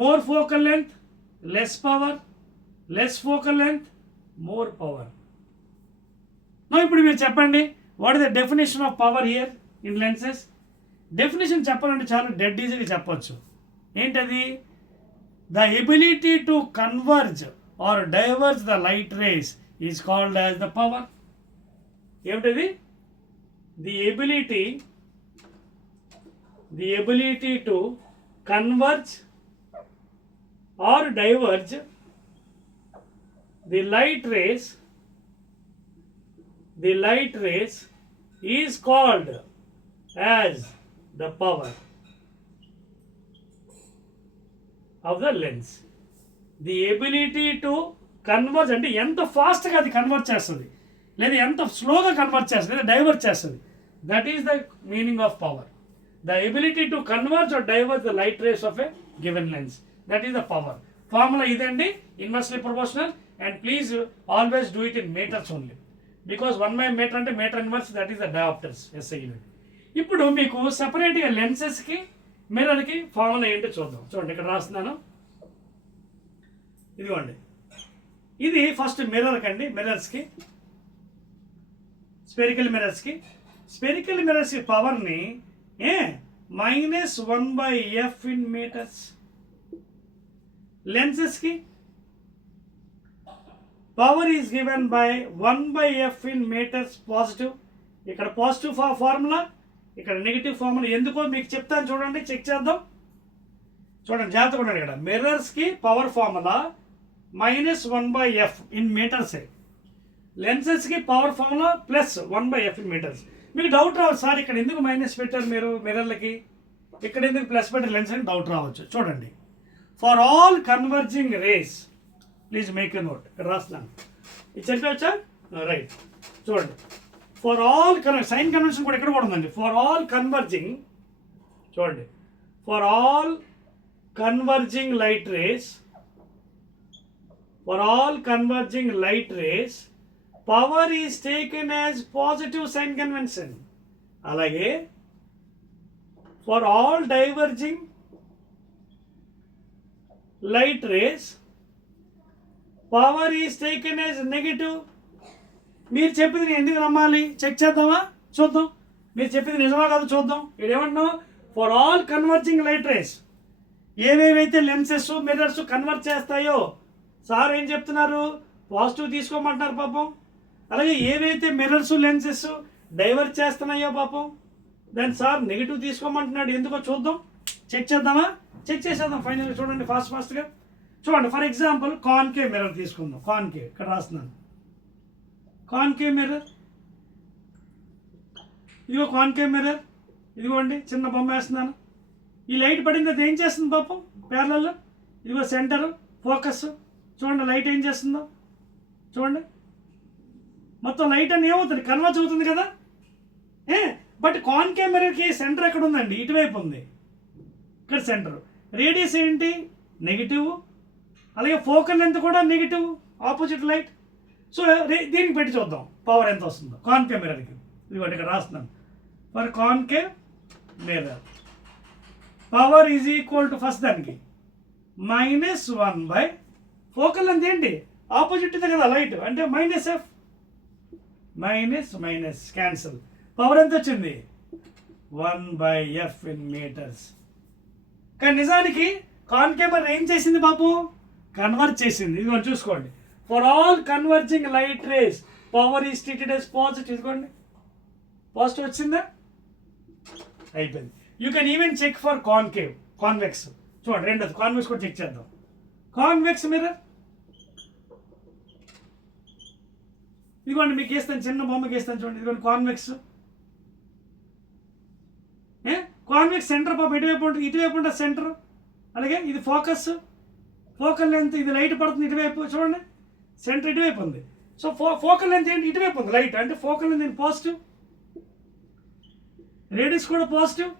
More focal length, less power. Less focal length, more power. Now ఇప్పుడు మీరు చెప్పండి, what is the definition of power here? In lenses? Definition చెప్పాలంటే చాలా dead ఈజీగా చెప్పొచ్చు. ఏంటది? The ability to converge or diverge the light rays is called as the power. ఏమిటది? The ability to converge or diverge the light rays is called as the power of the lens. The ability to converge అంటే ఎంత ఫాస్ట్గా అది కన్వర్ట్ చేస్తుంది, లేదా ఎంత స్లోగా కన్వర్ట్ చేస్తుంది, లేదా డైవర్ట్ చేస్తుంది. That is the meaning of power. The ability to converge or diverge the light rays of a given lens, that is the power. Formula ఇదండి, inversely proportional. And please always do it in meters only, because 1/meter అంటే metre inverse, that is the dioptres SI unit. ఇప్పుడు మీకు సెపరేట్గా లెన్సెస్కి మిర్రర్కి ఫార్ములా ఏంటో చూద్దాం. చూడండి, ఇక్కడ రాస్తున్నాను. ఇదిగోండి, ఇది ఫస్ట్ మిర్రర్కి అండి. మిర్రర్స్కి, స్పెరికల్ మిర్రర్స్కి పవర్ని -1/f ఇన్ మీటర్స్. లెన్సెస్కి power is given by 1/f in metres positive. ఇక్కడ పాజిటివ్ ఫార్ములా, ఇక్కడ నెగిటివ్ ఫార్ములా. ఎందుకో మీకు చెప్తాను, చూడండి, చెక్ చేద్దాం. చూడండి, జాగ్రత్తగా ఉండండి. ఇక్కడ మిర్రర్స్కి పవర్ ఫార్ములా -1/f ఇన్ మీటర్సే. లెన్సెస్కి power formula +1/f in metres. మీకు డౌట్ రావచ్చు, సార్ ఇక్కడ ఎందుకు మైనస్ పెట్టారు మీరు మిర్రర్లకి, ఇక్కడ ఎందుకు ప్లస్ పెట్టారు లెన్స్ అని డౌట్ రావచ్చు. చూడండి, for all converging rays, please make a note. ఇక్కడ రాస్తున్నాను, ఇది చెప్పవచ్చా? రైట్. చూడండి, ఫర్ ఆల్ సైన్ కన్వెన్షన్ కూడా ఇక్కడ కూడా ఉందండి. ఫర్ ఆల్ కన్వర్జింగ్, చూడండి, for all converging light rays power is taken as positive sign convention. అలాగే for all diverging light rays power is taken as negative. మీరు చెప్పింది నేను ఎందుకు నమ్మాలి? చెక్ చేద్దామా? చూద్దాం, మీరు చెప్పింది నిజమా కాదు చూద్దాం. ఇక్కడ ఏమంటున్నావు? For all converging light race, ఏవేవైతే లెన్సెస్ మిర్రర్స్ కన్వర్ట్ చేస్తాయో, సార్ ఏం చెప్తున్నారు? పాజిటివ్ తీసుకోమంటున్నారు పాపం. అలాగే ఏవైతే మిర్రర్స్ లెన్సెస్ డైవర్ట్ చేస్తున్నాయో పాపం, దాని సార్ నెగిటివ్ తీసుకోమంటున్నాడు. ఎందుకో చూద్దాం, చెక్ చేద్దామా? చెక్ చేసేద్దాం ఫైనల్గా. చూడండి, ఫాస్ట్గా చూడండి. ఫర్ ఎగ్జాంపుల్ కాన్కేవ్ మిర్రర్ తీసుకుందాం. కాన్కేవ్ ఇక్కడ రాస్తున్నాను. కాన్కేవ్ మిర్రర్, ఇదిగో కాన్కేవ్ మిర్రర్, ఇదిగోండి చిన్న బొమ్మ వేస్తున్నాను. ఈ లైట్ పడింది, అది ఏం చేస్తుంది పాపం? ప్యారలల్లో ఇదిగో సెంటర్ ఫోకస్. చూడండి లైట్ ఏం చేస్తుందో చూడండి. మొత్తం లైట్ అని ఏమవుతుంది? కన్వర్జ్ అవుతుంది కదా. బట్ కాన్కేవ్ మిర్రర్కి సెంటర్ ఎక్కడ ఉందండి? ఇటువైపు ఉంది. ఇక్కడ సెంటర్. రేడియస్ ఏంటి? నెగిటివ్. అలాగే ఫోకల్ లెంత్ కూడా నెగిటివ్, ఆపోజిట్ లైట్. సో దీనికి పెట్టి చూద్దాం పవర్ ఎంత వస్తుందో కాన్కేవ్ మిర్రర్కి. ఇదిగోండి ఇక్కడ రాస్తున్నాను. For concave mirror power is equal to first దానికి -1/, ఫోకల్ లెంత్ ఏంటి? ఆపోజిట్ ಇದೆ కదా లైట్, అంటే -f, మైనస్ క్యాన్సిల్. పవర్ ఎంత వచ్చింది? 1/f in metres. కానీ నిజానికి కాన్కేవ్ మిర్రర్ ఏం చేసింది బాబు? కన్వర్ట్ చేసింది. ఇదిగోండి చూసుకోండి. For all converging light rays power is treated as positive. ఇదిగోండి పాజిటివ్ వచ్చిందా? అయిపోయింది. You can even check for convex. చూడండి, రెండోది కాన్వెక్స్ కూడా చెక్ చేద్దాం. కాన్వెక్స్ మిర్రర్, ఇదిగోండి మీకు వేస్తాను, చిన్న బొమ్మకి వేస్తాను చూడండి. ఇదిగోండి కాన్వెక్స్. కాన్వెక్స్ సెంటర్ పాప ఇటువైపు ఉంటుంది, ఇటువైపు ఉంటుంది సెంటర్. అలాగే ఇది ఫోకస్, ఫోకల్ లెంత్, ఇది లైట్ పడుతుంది ఇటువైపు. చూడండి సెంటర్ ఇటువైపు ఉంది. సో ఫోకల్ లెంత్ ఏంటి? ఇటువైపు ఉంది లైట్, అంటే ఫోకల్ లెంత్ ఏంటి? పాజిటివ్. రేడియస్ కూడా పాజిటివ్.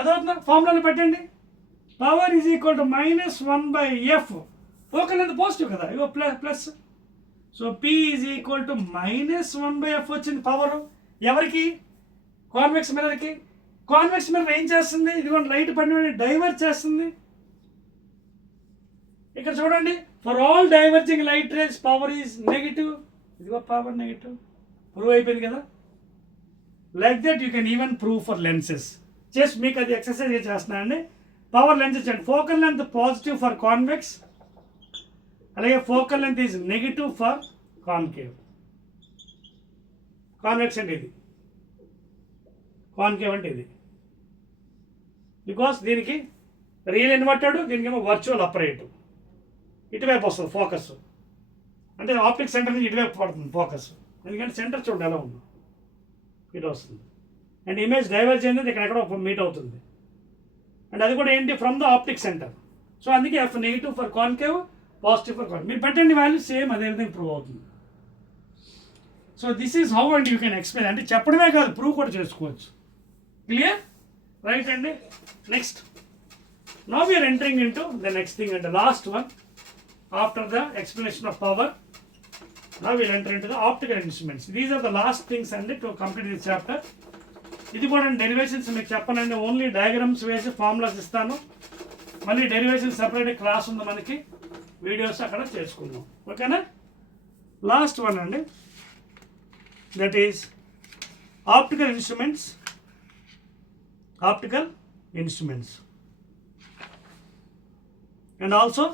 అదవుతుందా? ఫార్ములాలో పెట్టండి. Power is equal to -1/f. Focal length positive కదా, ఇగో plus. So P is equal to -1/f వచ్చింది పవర్. ఎవరికి? కాన్వెక్స్ మిర్రర్కి. కాన్వెక్స్ మిర్రర్ ఏం చేస్తుంది? ఇదిగోండి లైట్ పడిన డైవర్ట్ చేస్తుంది. ఇక్కడ చూడండి, for all diverging light rays power is negative. ఇదిగో పవర్ నెగిటివ్. ప్రూవ్ అయిపోయింది కదా. Like that you can even prove for lenses. Just మీకు అది ఎక్సర్సైజ్ చేస్తున్నానండి. పవర్ లెన్సెస్ అండి. Focal length positive for convex, అలాగే focal length is negative for concave. Convex అంటే ఇది, కాన్కేవ్ అంటే ఇది. బికాస్ దీనికి రియల్ ఇన్వర్టెడ్, దీనికేమో వర్చువల్ అపరేట్. ఇటువైపు వస్తుంది ఫోకస్, అంటే ఆప్టిక్ సెంటర్ నుంచి ఇటువైపు పడుతుంది ఫోకస్. ఎందుకంటే సెంటర్ చూడండి ఎలా ఉంది, ఇటు వస్తుంది. అండ్ ఇమేజ్ డైవర్జ్ అనేది ఇక్కడెక్కడ మీట్ అవుతుంది. అండ్ అది కూడా ఏంటి, from the optic centre. So అందుకే F negative for concave, positive for concave. మీరు పెట్టండి వాల్యూ సేమ్ అదే విధంగా ప్రూవ్ అవుతుంది. So this is how and you can explain. అంటే చెప్పడమే కాదు, ప్రూవ్ కూడా చేసుకోవచ్చు. క్లియర్? రైట్ అండి. Next, now we're entering into the next thing and last one after the explanation of power. Now we'll enter into the optical instruments. These are the last things and to complete this chapter. ఇది కూడా డెరివేషన్స్ మీకు చెప్పనండి, only diagrams వేసి ఫార్ములాస్ ఇస్తాను. మళ్ళీ derivation separate class ఉంది మనకి, వీడియోస్ అక్కడ చేసుకుందాం. ఓకేనా? లాస్ట్ వన్ అండి, that is optical instruments. Optical instruments and also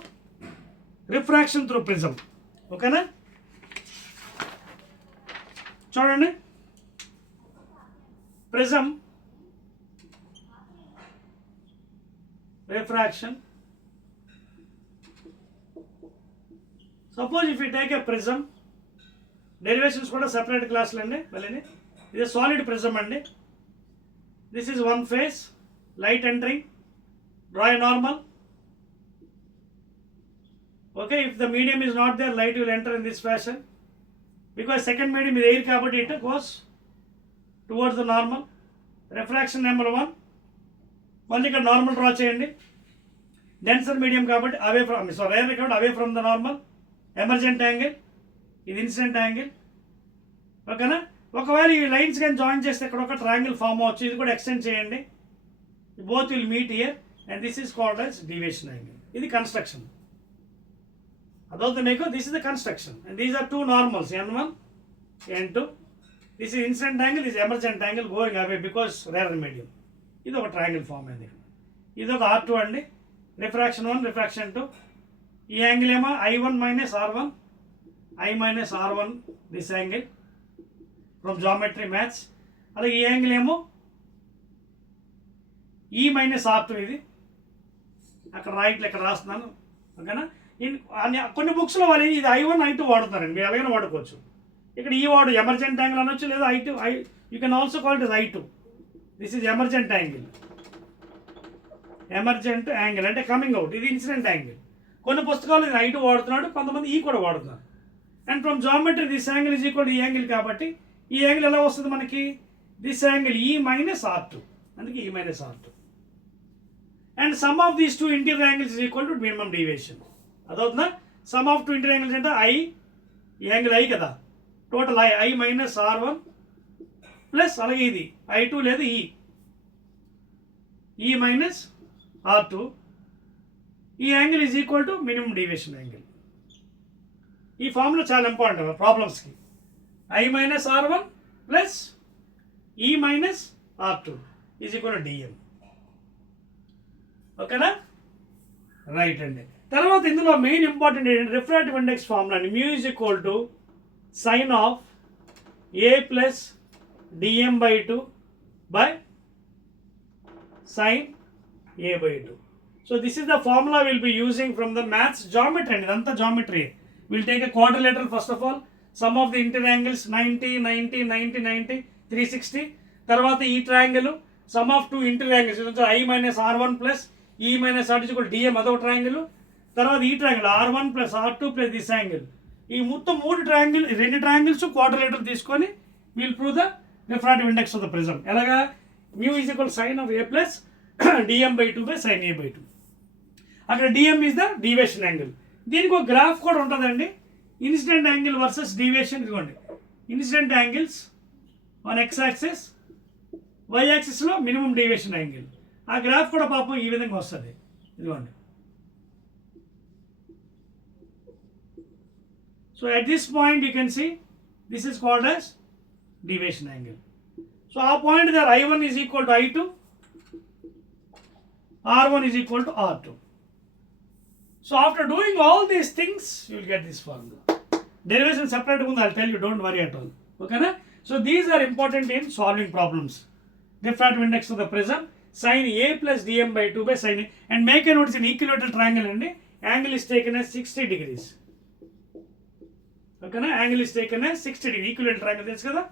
refraction through prism. ఓకేనా? చూడండి, prism, refraction. Suppose if you take a prism, derivations కూడా సెపరేట్ క్లాసులు అండి. మళ్ళీ ఇది సాలిడ్ ప్రిజం అండి. This is one face, light entering, draw a normal. Okay, if the medium is not there, light will enter in this fashion. Because second medium is air కాబట్టి it goes towards the normal. Refraction number 1. మళ్ళీ ఇక్కడ normal draw చేయండి. Denser medium కాబట్టి away from, rare కాబట్టి away from the normal. Emergent angle, ఇది incident angle. ఓకేనా? ఒకవేళ ఈ లైన్స్ కానీ జాయిన్ చేస్తే ఇక్కడ ఒక ట్రయాంగిల్ ఫామ్ అవచ్చు. ఇది కూడా ఎక్స్టెండ్ చేయండి. Both will meet here and this is called as deviation angle. ఇది కన్స్ట్రక్షన్. అదవుతుంది మీకు. This is the construction and these are two normals, N1, N2. This is incident angle, this emergent angle going away because rare medium. ఇది ఒక triangle form అయింది. ఇది ఒక R2 అండి. Refraction 1, refraction 2. ఈ యాంగిల్ ఏమో I1 minus R1, I minus R1, this angle from geometry maths. అలాగే ఈ యాంగిల్ ఏమో E minus R2. ఇది అక్కడ రైట్లో ఇక్కడ రాస్తున్నాను. ఓకేనా? కొన్ని బుక్స్లో వాళ్ళు ఇది I1, I2 వాడుతారండి. మీరు ఎలాగైనా వాడుకోవచ్చు. ఇక్కడ ఈ వాడు ఎమర్జెంట్ యాంగిల్ అనొచ్చు, లేదా I2, you can also call it is I2. This is emergent angle. Emergent angle అంటే కమింగ్ అవుట్. ఇది ఇన్సిడెంట్ యాంగిల్. కొన్ని పుస్తకాలు ఇది I2 వాడుతున్నాడు, కొంతమంది ఈ కూడా వాడుతున్నారు. And from geometry this angle is equal ఈ యాంగిల్ కాబట్టి ఈ యాంగిల్ ఎలా వస్తుంది మనకి, this angle E minus R2. అందుకే E minus R2. And sum of these two interior angles is equal to minimum deviation. అదవుతుందా? Sum of two interior angles అంటే ఈ యాంగిల్ I కదా, total I minus R1 plus అలాగే ఇది I2 లేదు E minus R2. ఈ angle is equal to minimum deviation angle. ఈ formula చాలా ఇంపార్టెంట్ ప్రాబ్లమ్స్కి. I minus R1 plus E minus R2 is equal to DM. ఓకేనా? Right అండి. తర్వాత ఇందులో మెయిన్ ఇంపార్టెంట్ ఏంటంటే రిఫ్రాక్టివ్ ఇండెక్స్ ఫార్ములా అండి. Mu is equal to sine of A plus DM/2 by sine A/2. So this is the formula will be using from the maths geometry అండి. ఇదంతా geometry. Will take a quadrilateral first of all. Sum of the interior angles 90, 90, 90, 90, 360. తర్వాత ఈ triangle sum of two interior angles I minus R1 plus E minus R2 equal DM, అదొక triangle. తర్వాత ఈ triangle R1 plus R2 plus this angle. ఈ మొత్తం రెండు triangles quadrilateral తీసుకొని will prove the refractive index of the prism. ఎలాగా? Mu is equal sine of A plus DM/2 by sine A/2. అక్కడ DM is the deviation angle. దీనికి ఒక graph కూడా ఉంటుందండి. Incident angle versus deviation. ఇదిగోండి, incident angles on X axis, Y యాక్సిస్లో minimum deviation angle. ఆ graph కూడా పాపం ఈ విధంగా వస్తుంది. ఇదిగోండి. So at this point you can see this is called as deviation angle. So so ఆ పాయింట్ దగ్గర I1 is equal to I2, R1 is equal to R2. So after doing all these things, you will get this formula. Derivation separate, I'll tell you, don't worry at all. Okay, na? So these are important in solving problems. Refractive index of the prism, sin A plus dm by 2 by sin A, and make a note, it's an equilateral triangle and angle is taken as 60 degrees. Okay, na? Angle is taken as 60 degrees. Equilateral triangle, that's kada?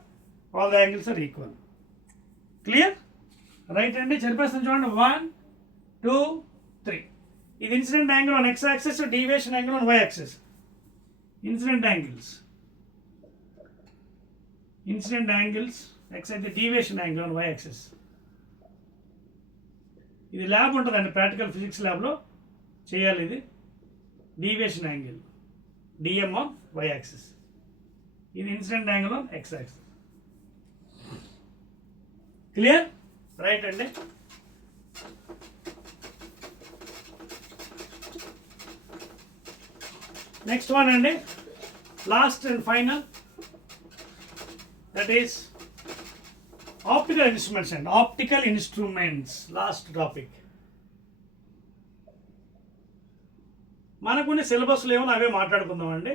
All the angles are equal. Clear? Right, and chirpasam chudandi, 1, 2, 3. This incident angle on x-axis or deviation angle on y-axis. Incident angles, x అయితే deviation angle on y-axis. ఇది ల్యాబ్ ఉంటుందండి, practical physics ల్యాబ్లో చేయాలి. ఇది deviation angle dm on y-axis. ఇది incident angle on x-axis. Clear? Right అండి. Next one and last and final, that is optical instruments and optical instruments. Last topic. మనకు సిలబస్లో ఏమో అవే మాట్లాడుకుందామండి.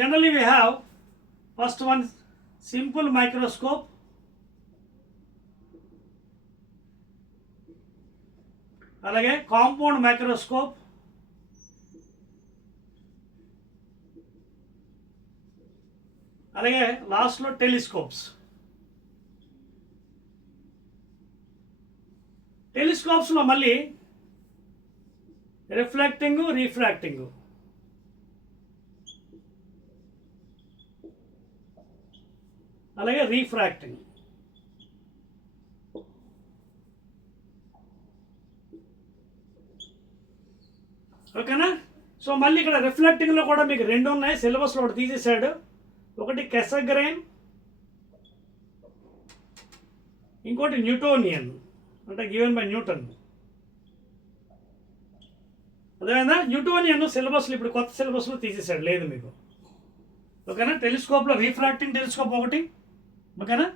Generally we have first one simple microscope, అలాగే compound microscope, అలాగే లాస్ట్లో టెలిస్కోప్స్. టెలిస్కోప్స్లో మళ్ళీ రిఫ్లెక్టింగ్, రిఫ్రాక్టింగ్, అలాగే రీఫ్రాక్టింగ్. ఓకేనా? సో మళ్ళీ ఇక్కడ రిఫ్లెక్టింగ్లో కూడా మీకు రెండు ఉన్నాయి, సిలబస్లో ఒకటి తీసేసాడు. ఒకటి కెసగ్రైన్, ఇంకోటి న్యూటోనియన్, అంటే గివెన్ బై న్యూటన్. అదేవిధంగా న్యూటోనియన్ సిలబస్లో ఇప్పుడు కొత్త సిలబస్లో తీసేసాడు, లేదు మీకు. ఓకేనా? టెలిస్కోప్లో రీఫ్రాక్టింగ్ టెలిస్కోప్ ఒకటి, ఓకేనా?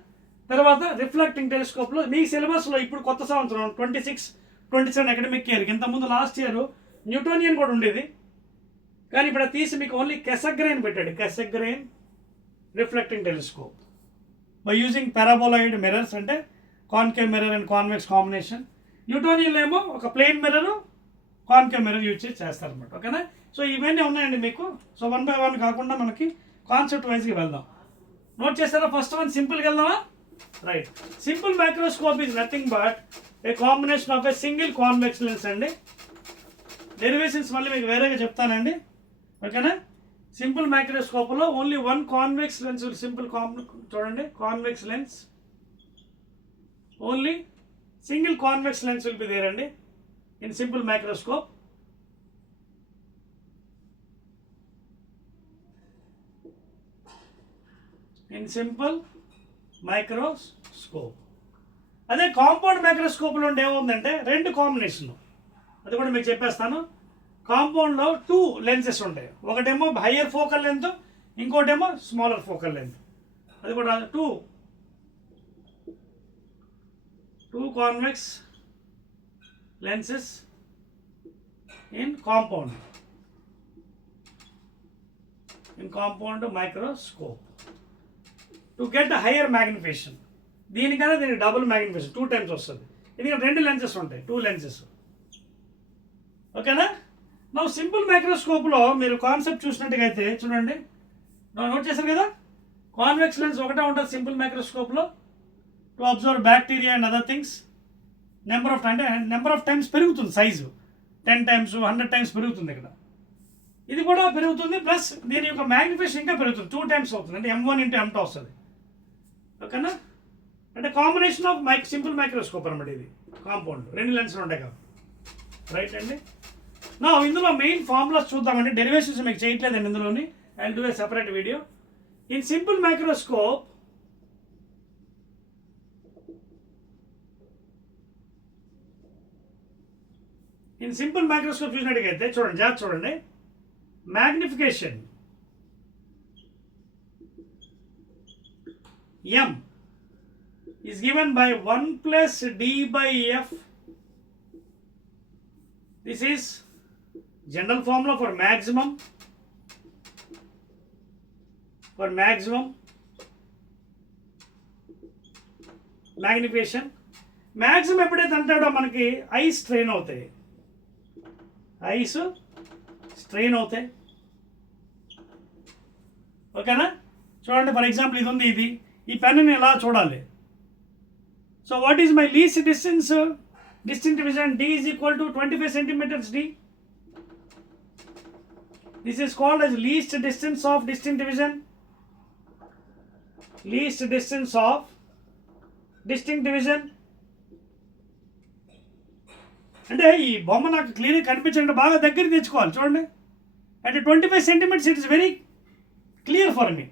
తర్వాత రిఫ్లెక్టింగ్ టెలిస్కోప్లో మీ సిలబస్లో ఇప్పుడు కొత్త సంవత్సరం 26-27 అకాడమిక్ ఇయర్కి, ఇంతకుముందు లాస్ట్ ఇయర్ న్యూటోనియన్ కూడా ఉండేది, కానీ ఇప్పుడు తీసి మీకు ఓన్లీ కెసగ్రైన్ పెట్టాడు. Cassegrain reflecting telescope by using paraboloid mirrors, అంటే concave mirror and convex combination. న్యూటోనియన్లో ఏమో ఒక plane mirror, concave mirror use చేసి చేస్తారనమాట. ఓకేనా? సో ఇవన్నీ ఉన్నాయండి మీకు. సో 1 by 1 కాకుండా మనకి కాన్సెప్ట్ వైజ్గా వెళ్దాం. నోట్ చేస్తారా? ఫస్ట్ వన్ సింపుల్గా వెళ్దామా? Right. Simple microscope is nothing but a combination of a single convex lens అండి. డెరివేషన్స్ మళ్ళీ మీకు వేరేగా చెప్తానండి. ఓకేనా? సింపుల్ మైక్రోస్కోప్లో only one convex lens, simple చూడండి, convex lens, only single convex lens will be there అండి in simple microscope. In simple microscope. అదే కాంపౌండ్ మైక్రోస్కోప్లో ఉంటే ఏముందంటే రెండు కాంబినేషన్, అది కూడా మీకు చెప్పేస్తాను. కాంపౌండ్లో 2 లెన్సెస్ ఉంటాయి, ఒకటేమో హయ్యర్ ఫోకల్ లెంత్, ఇంకోటేమో స్మాలర్ ఫోకల్ లెంత్. అది కూడా two convex lenses in compound microscope to get higher magnification. దీనికన్నా దీనికి డబుల్ మ్యాగ్నిఫికేషన్ 2 times వస్తుంది. ఎందుకంటే 2 లెన్సెస్ ఉంటాయి, 2 లెన్సెస్. ఓకేనా? నా సింపుల్ మైక్రోస్కోప్లో మీరు కాన్సెప్ట్ చూసినట్టుగా అయితే చూడండి, నోట్ చేశారు కదా, కాన్వెక్స్ లెన్స్ ఒకటే ఉంటుంది సింపుల్ మైక్రోస్కోప్లో to observe bacteria and other things. Number of times పెరుగుతుంది సైజు, 10 times 100 times పెరుగుతుంది. ఇక్కడ ఇది కూడా పెరుగుతుంది, ప్లస్ దీని యొక్క మ్యాగ్నిఫికేషన్ ఇంకా పెరుగుతుంది, 2 times అవుతుంది, అంటే M1 into M2 వస్తుంది. ఓకేనా? అంటే కాంబినేషన్ ఆఫ్ సింపుల్ మైక్రోస్కోప్ అనమాట ఇది. కాంపౌండ్ 2 లెన్స్లు ఉంటాయి కదా. రైట్ అండి. నా ఇందులో మెయిన్ ఫార్ములాస్ చూద్దామండి. డెరివేషన్స్ మీకు చేయట్లేదండి ఇందులోని, I will do a separate video. In simple microscope చూసినట్టుగైతే చూడండి, జాగ్రత్త చూడండి. Magnification M is given by 1 plus D by F. This is general formula for maximum. For maximum magnification. Maximum ఎప్పుడైతే అంటాడో మనకి ఐస్ స్ట్రెయిన్ అవుతాయి, ఐస్ స్ట్రెయిన్ అవుతాయి. ఓకేనా? చూడండి, ఫర్ ఎగ్జాంపుల్ ఇది ఉంది, ఇది ఈ పెన్ని ఇలా చూడాలి. So what is my least distance, distinct division D is equal to 25 centimeters D. This is called as least distance of distinct division. Least distance of distinct division. అంటే ఈ బొమ్మ నాకు క్లియర్గా కనిపించండి, బాగా దగ్గర తెచ్చుకోవాలి. చూడండి, అంటే 25 centimeters it is very clear for me.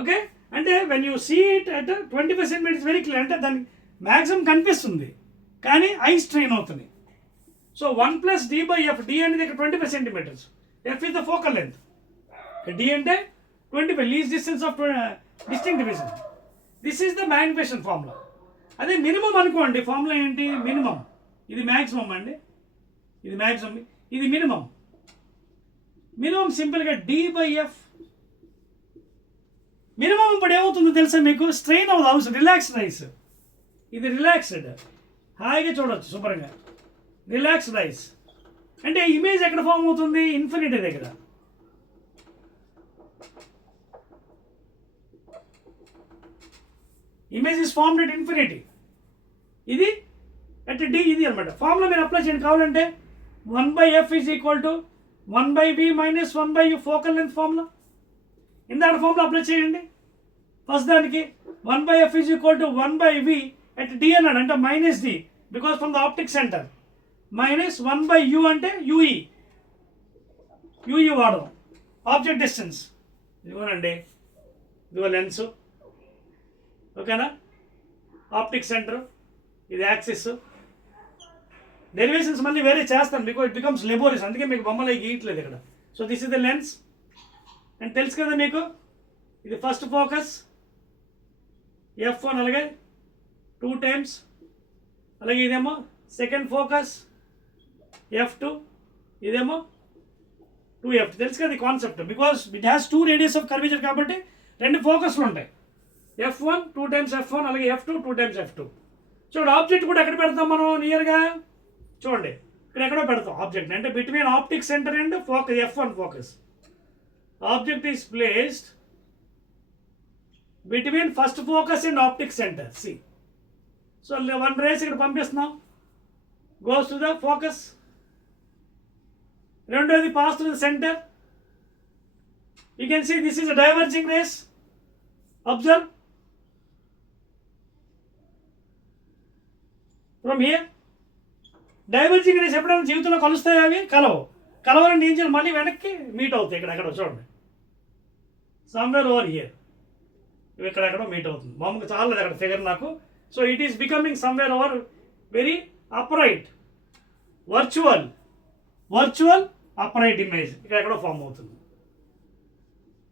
Okay, అంటే when you see it at 25 centimeters very clear, అంటే దానికి మ్యాక్సిమం కనిపిస్తుంది కానీ ఐ స్ట్రెయిన్ అవుతుంది. So 1 plus D by F, D అనేది ఇక్కడ 25 centimeters, F is the focal length, D అంటే 25, least distance of distinct division. This is the magnification formula. అదే మినిమం అనుకోండి, ఫార్ములా ఏంటి? మినిమం. ఇది మ్యాక్సిమం అండి, ఇది మ్యాక్సిమం, ఇది మినిమం. మినిమం సింపుల్గా D by F. మినిమం ఇప్పుడు ఏమవుతుందో తెలుసా మీకు? స్ట్రెయిన్ అవ్వదు, అవసరం రిలాక్స్డ్ ఐస్. ఇది రిలాక్స్డ్, హాయిగా చూడవచ్చు శుభ్రంగా. రిలాక్స్డ్ ఐస్ అంటే ఇమేజ్ ఎక్కడ ఫామ్ అవుతుంది? ఇన్ఫినిటీ దగ్గర. Image is formed at infinity. ఇది అట్ D, ఇది అనమాట. ఫార్ములా మీరు అప్లై చేయండి కావాలంటే. 1/F is equal to 1/V minus 1/U focal length formula. ఇందాక ఫార్ములా అప్లై చేయండి. ఫస్ట్ దానికి 1/F is equal to 1/V at D అన్నాడు, అంటే minus D because from the optic centre, minus 1/U అంటే UE. UE వాడదాం. ఆబ్జెక్ట్ డిస్టెన్స్ ఇదిగోనండి, ఇదిగో లెన్స్. ఓకేనా? ఆప్టిక్ సెంటర్, ఇది యాక్సిస్. డెరివేషన్స్ మళ్ళీ వేరే చేస్తాను బికాస్ ఇట్ బికమ్స్ లెబోరియస్, అందుకే మీకు బొమ్మలు గీయట్లేదు ఇక్కడ. So this is the lens. And తెలుసు కదా మీకు, ఇది ఫస్ట్ ఫోకస్ F1, అలాగే 2 times, అలాగే ఇదేమో సెకండ్ ఫోకస్ F2, ఇదేమో 2F. తెలుసు కదా ఈ concept, because it has 2 radius of curvature కాబట్టి 2 ఫోకస్లు ఉంటాయి. F1 2 times F1, అలాగే F2 2 times F2. చూడండి, ఆబ్జెక్ట్ కూడా ఎక్కడ పెడతాం మనం? నియర్గా చూడండి, ఇక్కడ ఎక్కడో పెడతాం ఆబ్జెక్ట్, అంటే between optic centre and focus F1 focus. Object is placed between first focus and optic centre. See, so 1 rays ఇక్కడ పంపిస్తున్నాం, గోస్ టు ద ఫోకస్. రెండోది pass to the centre. You can see this is a diverging rays. Observe from here. Diverging rays ఎప్పుడైనా జీవితంలో కలుస్తాయి? అవి కలవాలని ఏం చేయాలి? మళ్ళీ వెనక్కి మీట్ అవుతాయి. ఇక్కడ చూడండి, సమ్వేర్ ఓవర్ హియర్, ఇవి ఇక్కడెక్కడో మీట్ అవుతుంది. మామూలుగా చాలలేదు అక్కడ ఫిగర్ నాకు. So it is becoming somewhere over very upright, virtual upright image ఇక్కడ ఎక్కడో ఫామ్ అవుతుంది.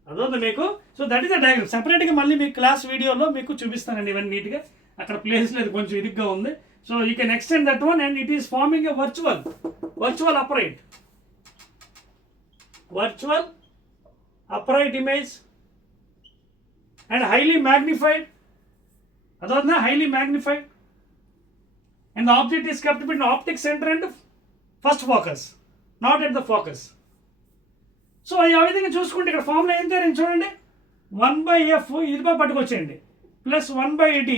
అదొద్దు మీకు. So that is the diagram. సెపరేట్గా మళ్ళీ మీకు క్లాస్ వీడియోలో మీకు చూపిస్తానండి ఇవన్నీ నీట్గా. అక్కడ ప్లేస్ లేదు, కొంచెం ఇరుగ్గా ఉంది. So you can extend that one and it is farming a virtual upright image and highly magnified. Adhodna highly magnified, and the object is kept between optic center and first focus, not at the focus. So ఈ విధంగా చూసుకుంటే ఇక్కడ ఫార్ములా ఏం తేరండి చూడండి. 1/F ఇది బాగా పట్టుకొచ్చేయండి, plus 1/D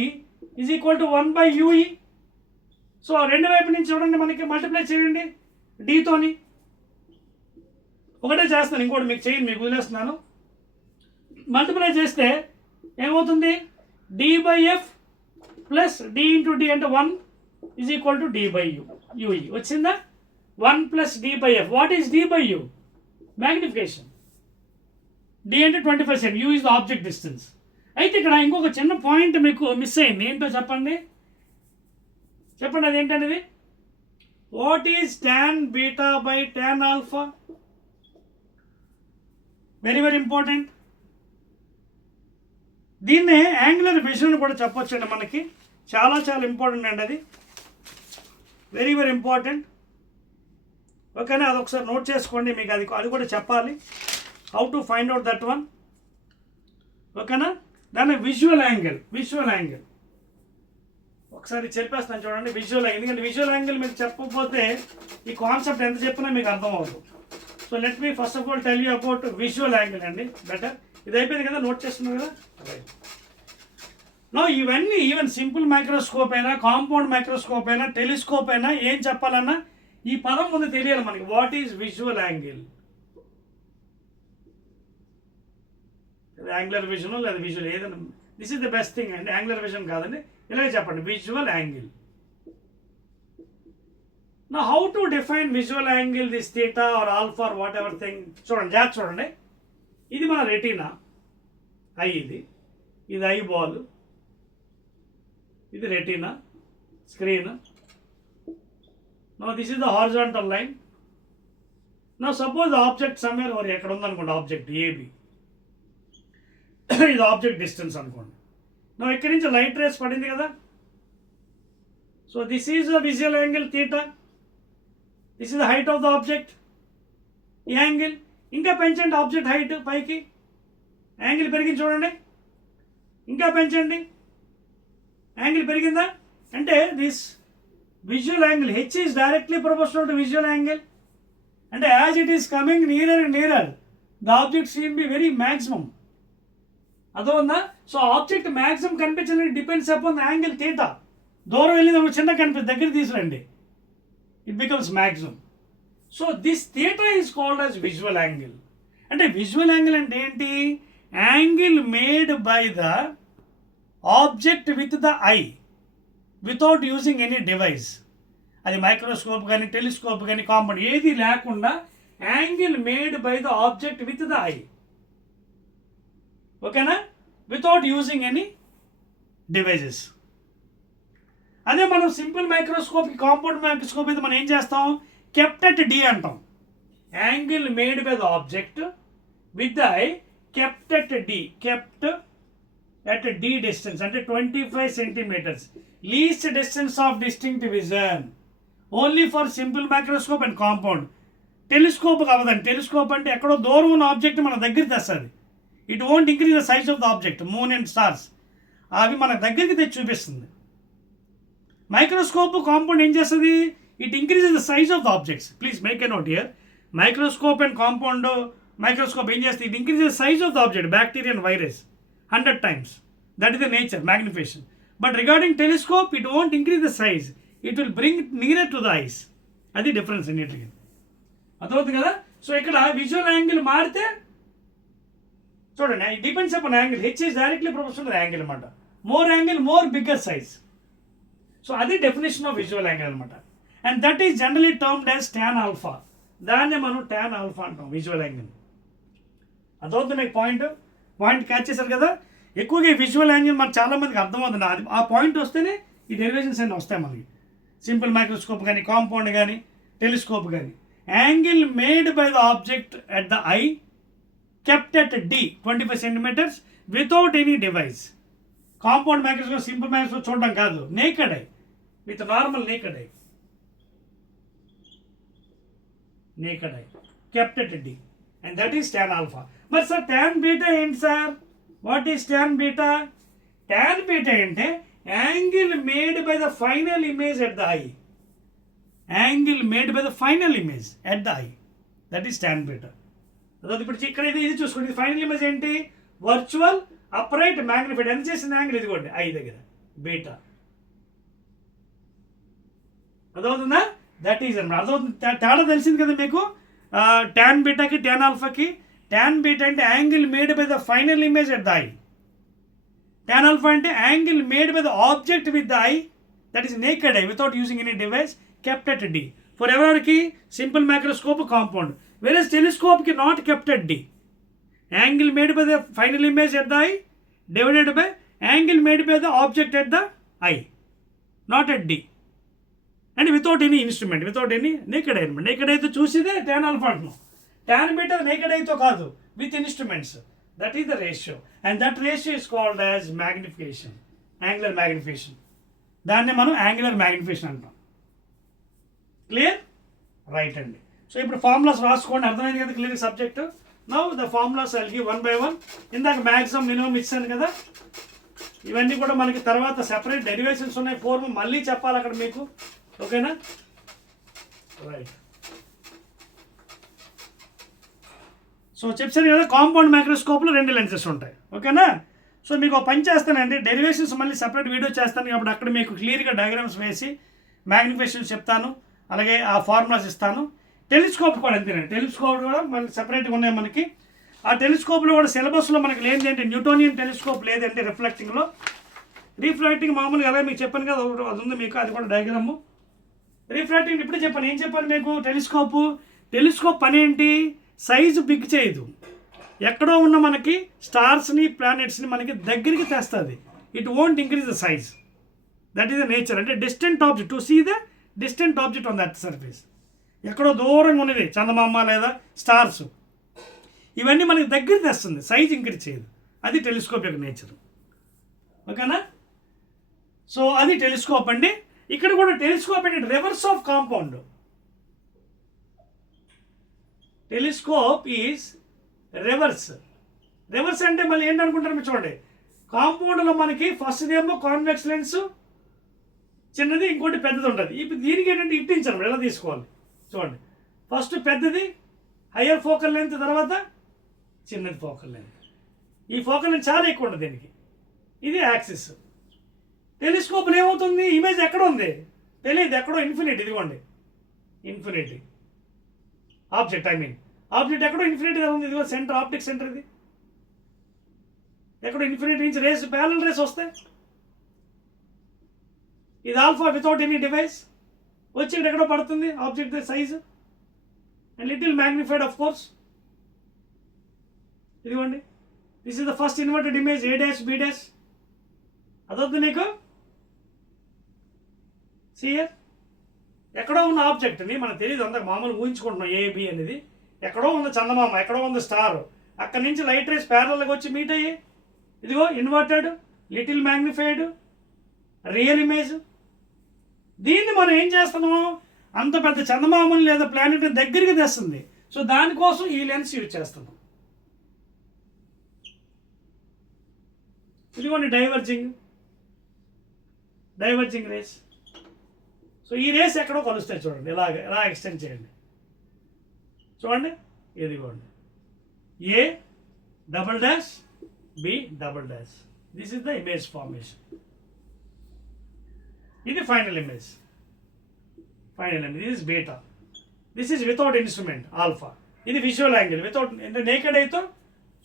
is equal to 1/UE. So రెండు వైపు నుంచి చూడండి, మనకి మల్టిప్లై చేయండి డీతోని. ఒకటే చేస్తాను, ఇంకోటి మీకు చేయండి, మీకు వదిలేస్తున్నాను. మల్టిప్లై చేస్తే ఏమవుతుంది? D/F plus D into D అంటే 1 ఈజ్ ఈక్వల్ టు D/UE వచ్చిందా? 1 plus D/F. What is D/U? Magnification. D అంటే 25 U is the object distance. అయితే ఇక్కడ ఇంకొక చిన్న పాయింట్ మీకు మిస్ అయింది. ఏంటో చెప్పండి, అదేంటనేది. What is tan beta by tan alpha? Very very important. దీన్నే యాంగులర్ విజన్ కూడా చెప్పొచ్చండి. మనకి చాలా చాలా ఇంపార్టెంట్ అండి, అది వెరీ వెరీ ఇంపార్టెంట్. ఓకేనా, అది ఒకసారి నోట్ చేసుకోండి, మీకు అది కూడా చెప్పాలి, how to find out that one. ఓకేనా, దాన్ని విజువల్ యాంగిల్ ఒకసారి చెప్పేస్తాను చూడండి. విజువల్ యాంగిల్, ఎందుకంటే విజువల్ యాంగిల్ మీకు చెప్పకపోతే ఈ కాన్సెప్ట్ ఎంత చెప్పినా మీకు అర్థం అవుతుంది. So let me first of all tell you about visual angle అండి. బెటర్, ఇది అయిపోయింది కదా, నోట్ చేస్తున్నారు కదా. ఇవన్నీ ఈవెన్ సింపుల్ మైక్రోస్కోప్ అయినా, కాంపౌండ్ మైక్రోస్కోప్ అయినా, టెలిస్కోప్ అయినా ఏం చెప్పాలన్నా ఈ పదం ముందు తెలియాలి మనకి. What is visual angle? Angular vision లేదా విజువల్ ఏదైనా, this is the best thing అండి. యాంగులర్ విజన్ కాదండి, ఇలాగే చెప్పండి, విజువల్ యాంగిల్. నా how to define visual angle, this theta or alpha or whatever thing. చూడండి, ఇది మన రెటీనా ఐ, ఇది ఐ బాల్, ఇది retina screen. Now this is the horizontal line. Now suppose the object somewhere over ఎక్కడ ఉందనుకోండి, object AB, ఇది object distance అనుకోండి. నా ఇక్కడి నుంచి లైట్ రేస్ పడింది కదా. So this is the visual angle theta, this is the height of the object. ఈ యాంగిల్ ఇంకా పెంచండి, ఆబ్జెక్ట్ హైట్ పైకి యాంగిల్ పెరిగింది చూడండి, ఇంకా పెంచండి, యాంగిల్ పెరిగిందా అంటే this visual angle h is directly proportional to visual angle, and as it is coming nearer and nearer, the object seen be very maximum. అదోందా? సో ఆబ్జెక్ట్ మ్యాక్సిమం కనిపించడానికి depends upon the angle theta. దూరం వెళ్ళినప్పుడు చిన్న కనిపిస్తుంది, దగ్గర తీసుకురండి, it becomes maximum. So this theta is called as visual angle. అంటే visual angle అంటే ఏంటి? Angle made by the object with the eye without using any device. అది మైక్రోస్కోప్ కానీ, టెలిస్కోప్ కానీ, కాంపౌండ్ ఏది లేకుండా angle made by the object with the eye. ఓకేనా, without using any devices. అదే మనం సింపుల్ మైక్రోస్కోప్, కాంపౌండ్ మైక్రోస్కోప్ అయితే మనం ఏం చేస్తాం? కెప్ట్ అట్ డి అంటాం. Angle made by the object with the eye kept at D, kept at d distance అంటే 25 centimeters, least distance of distinct vision, only for simple microscope and compound. Telescope కావదండి, telescope అంటే ఎక్కడో దూరం ఉన్న object మన దగ్గరికి తెస్తుంది. It won't increase the size of the object. Moon and stars అవి మన దగ్గరికి తెచ్చి చూపిస్తుంది. మైక్రోస్కోప్, కాంపౌండ్ ఏం చేస్తుంది? It increases the size of the objects. Please make a note here. Microscope and compound microscope ఏం చేస్తుంది? It increases the size of the object, bacteria and virus 100 times. That is the nature, magnification. But regarding telescope, it won't increase the size. It will bring it nearer to the eyes. అది డిఫరెన్స్ అన్నిటికీ. అర్థమవుతుంది కదా. సో ఇక్కడ visual angle మారితే చూడండి, it depends upon angle. H is directly proportional to the angle అనమాట. More angle, more bigger size. So అది definition of visual angle అనమాట. And that is generally termed as tan alpha. దాన్నే మనం tan alpha అంటాం, visual angle. అర్థమవుతుంది మీకు point catch చేశారు కదా. ఎక్కువగా ఈ విజువల్ యాంగిల్ మనకు చాలామందికి అర్థమవుతుంది. అది ఆ పాయింట్ వస్తేనే ఈ డెరివేషన్స్ అన్నీ వస్తాయి మనకి. సింపుల్ మైక్రోస్కోప్ కానీ, కాంపౌండ్ కానీ, టెలిస్కోప్ కానీ. Angle made by the object at the eye kept at D 25 centimeters without any device. Compound microscope, simple microscope చూడడం కాదు, naked eye, with normal naked eye, kept at D, and that is tan alpha. మరి sir tan beta ఏంటి sir? What is tan beta? tan beta అంటే angle made by the final image at the eye. Angle made by the final image at the eye, that is tan beta. అదే ఇప్పుడు ఇక్కడ ఇది చూసుకోండి, final image ఏంటి? Virtual upright magnified. ఎంత చేసిన యాంగిల్ ఇదిగోండి ఐ దగ్గర, బీటా. అదవుతుందా? దట్ ఈజ్ అన్నమాట. అదవుతుంది, తేడా తెలిసింది కదా మీకు. tan betaకి, tan alphaకి. tan beta అంటే angle made by the final image at the eye. tan alpha అంటే angle made by the object with the eye, that is naked eye without using any device, kept at D. For ఎవరికి? Simple microscope, compound. Whereas టెలిస్కోప్కి not kept at D. Angle made by the final image at the eye divided by angle made by the object at the I, not at D. And without any instrument, without any naked eye అనమాట. Naked ఐతో చూసిదే tan alpha అంటున్నాం. tan beta naked ఐతో కాదు, with instruments. That is the ratio, and that ratio is called as magnification, angular magnification. దాన్ని మనం angular magnification అంటాం. Clear? Right అండి. సో ఇప్పుడు ఫార్ములాస్ రాసుకోండి, అర్థమైంది కదా clear subject. Now the formulas I'll give one by one. ఇందాక maximum minimum ఇచ్చాను కదా, ఇవన్నీ కూడా మనకి తర్వాత సెపరేట్ డెరివేషన్స్ ఉన్నాయి, ఫోర్మ్ మళ్ళీ చెప్పాలి అక్కడ మీకు. ఓకేనా? రైట్. సో చెప్పాను కదా, కాంపౌండ్ మైక్రోస్కోప్లో 2 లెన్సెస్ ఉంటాయి. ఓకేనా? సో మీకు పని చేస్తానండి, డెరివేషన్స్ మళ్ళీ సెపరేట్ వీడియో చేస్తాను కాబట్టి అక్కడ మీకు క్లియర్గా డయాగ్రామ్స్ వేసి మ్యాగ్నిఫికేషన్ చెప్తాను, అలాగే ఆ ఫార్ములాస్ ఇస్తాను. టెలిస్కోప్ కూడా అంతేనండి, టెలిస్కోప్ కూడా మనకి సెపరేట్గా ఉన్నాయి మనకి. ఆ టెలిస్కోప్లో కూడా సిలబస్లో మనకి లేనిది ఏంటి, న్యూటోనియన్ టెలిస్కోప్ లేదంటే రిఫ్లెక్టింగ్లో. రిఫ్రాక్టింగ్ మామూలుగా ఎలా మీకు చెప్పాను కదా, అది ఉంది మీకు, అది కూడా డయాగ్రాము. రిఫ్రాక్టింగ్ ఇప్పుడే చెప్పాను, ఏం చెప్పాను మీకు, టెలిస్కోప్ పని ఏంటి, సైజు బిగ్ చేయదు, ఎక్కడో ఉన్న మనకి స్టార్స్ని ప్లానెట్స్ని మనకి దగ్గరికి తెస్తుంది. It won't increase the size. That is the nature. అంటే distant object, to see the distant object on that surface. ఎక్కడో దూరంగా ఉన్నది చందమామ లేదా స్టార్స్, ఇవన్నీ మనకి దగ్గర తెస్తుంది, సైజ్ ఇంక్రీజ్ చేయదు. అది టెలిస్కోప్ యొక్క నేచర్. ఓకేనా? సో అది టెలిస్కోప్ అండి. ఇక్కడ కూడా టెలిస్కోప్ అంటే reverse of compound. Telescope is reverse. Reverse అంటే మళ్ళీ ఏంటనుకుంటారు మీరు చూడండి, కాంపౌండ్లో మనకి ఫస్ట్ ఏమో కాన్వెక్స్ లెన్స్ చిన్నది, ఇంకోటి పెద్దది ఉంటుంది. ఇప్పుడు దీనికి ఏంటంటే ఇట్టించారు, ఎలా తీసుకోవాలి చూడండి. ఫస్ట్ పెద్దది హయ్యర్ ఫోకల్ లెంత్, తర్వాత చిన్నది ఫోకల్ లెంత్. ఈ ఫోకల్ లెంత్ చాలా ఎక్కువ ఉంటుంది దీనికి. ఇది యాక్సిస్. టెలిస్కోప్లో ఏమవుతుంది, ఇమేజ్ ఎక్కడ ఉంది తెలియదు, ఎక్కడో ఇన్ఫినిటీ, ఇదిగోండి ఇన్ఫినిటీ ఆబ్జెక్ట్, ఆబ్జెక్ట్ ఎక్కడో ఇన్ఫినిటీగా ఉంది, ఇదిగో సెంటర్, ఆప్టిక్ సెంటర్. ఇది ఎక్కడో ఇన్ఫినిటీ నుంచి రేస్, ప్యారలల్ రేస్ వస్తాయి. ఇది ఆల్ఫా వితౌట్ ఎనీ డివైస్ వచ్చి ఇక్కడ ఎక్కడో పడుతుంది object size, and little magnified of course. ఇదిగోండి, this is the first inverted image, A dash B dash. అదవుతుంది నీకు. సియర్ ఎక్కడో ఉన్న ఆబ్జెక్ట్ని మనకు తెలియదు, అంతా మామూలు ఊహించుకుంటున్నాం AB అనేది. ఎక్కడో ఉంది చందమామ, ఎక్కడో ఉంది స్టార్, అక్కడి నుంచి లైట్ రేస్ ప్యారల్గా వచ్చి మీట్ అయ్యి, ఇదిగో inverted, little magnified, real image. దీన్ని మనం ఏం చేస్తున్నాం, అంత పెద్ద చందమామని లేదా ప్లానెట్ని దగ్గరికి తెస్తుంది. సో దానికోసం ఈ లెన్స్ యూజ్ చేస్తున్నాం. ఇదిగోండి డైవర్జింగ్ రేస్. సో ఈ రేస్ ఎక్కడో కలుస్తాయి చూడండి, ఎలా ఎక్స్టెండ్ చేయండి చూడండి. ఇదిగోండి A double dash B double dash. This is the image formation. ఇది final image. This is beta. This is without instrument alpha. ఇది విజువల్ యాంగిల్ వితౌట్, అంటే నేకెడ్ అయితే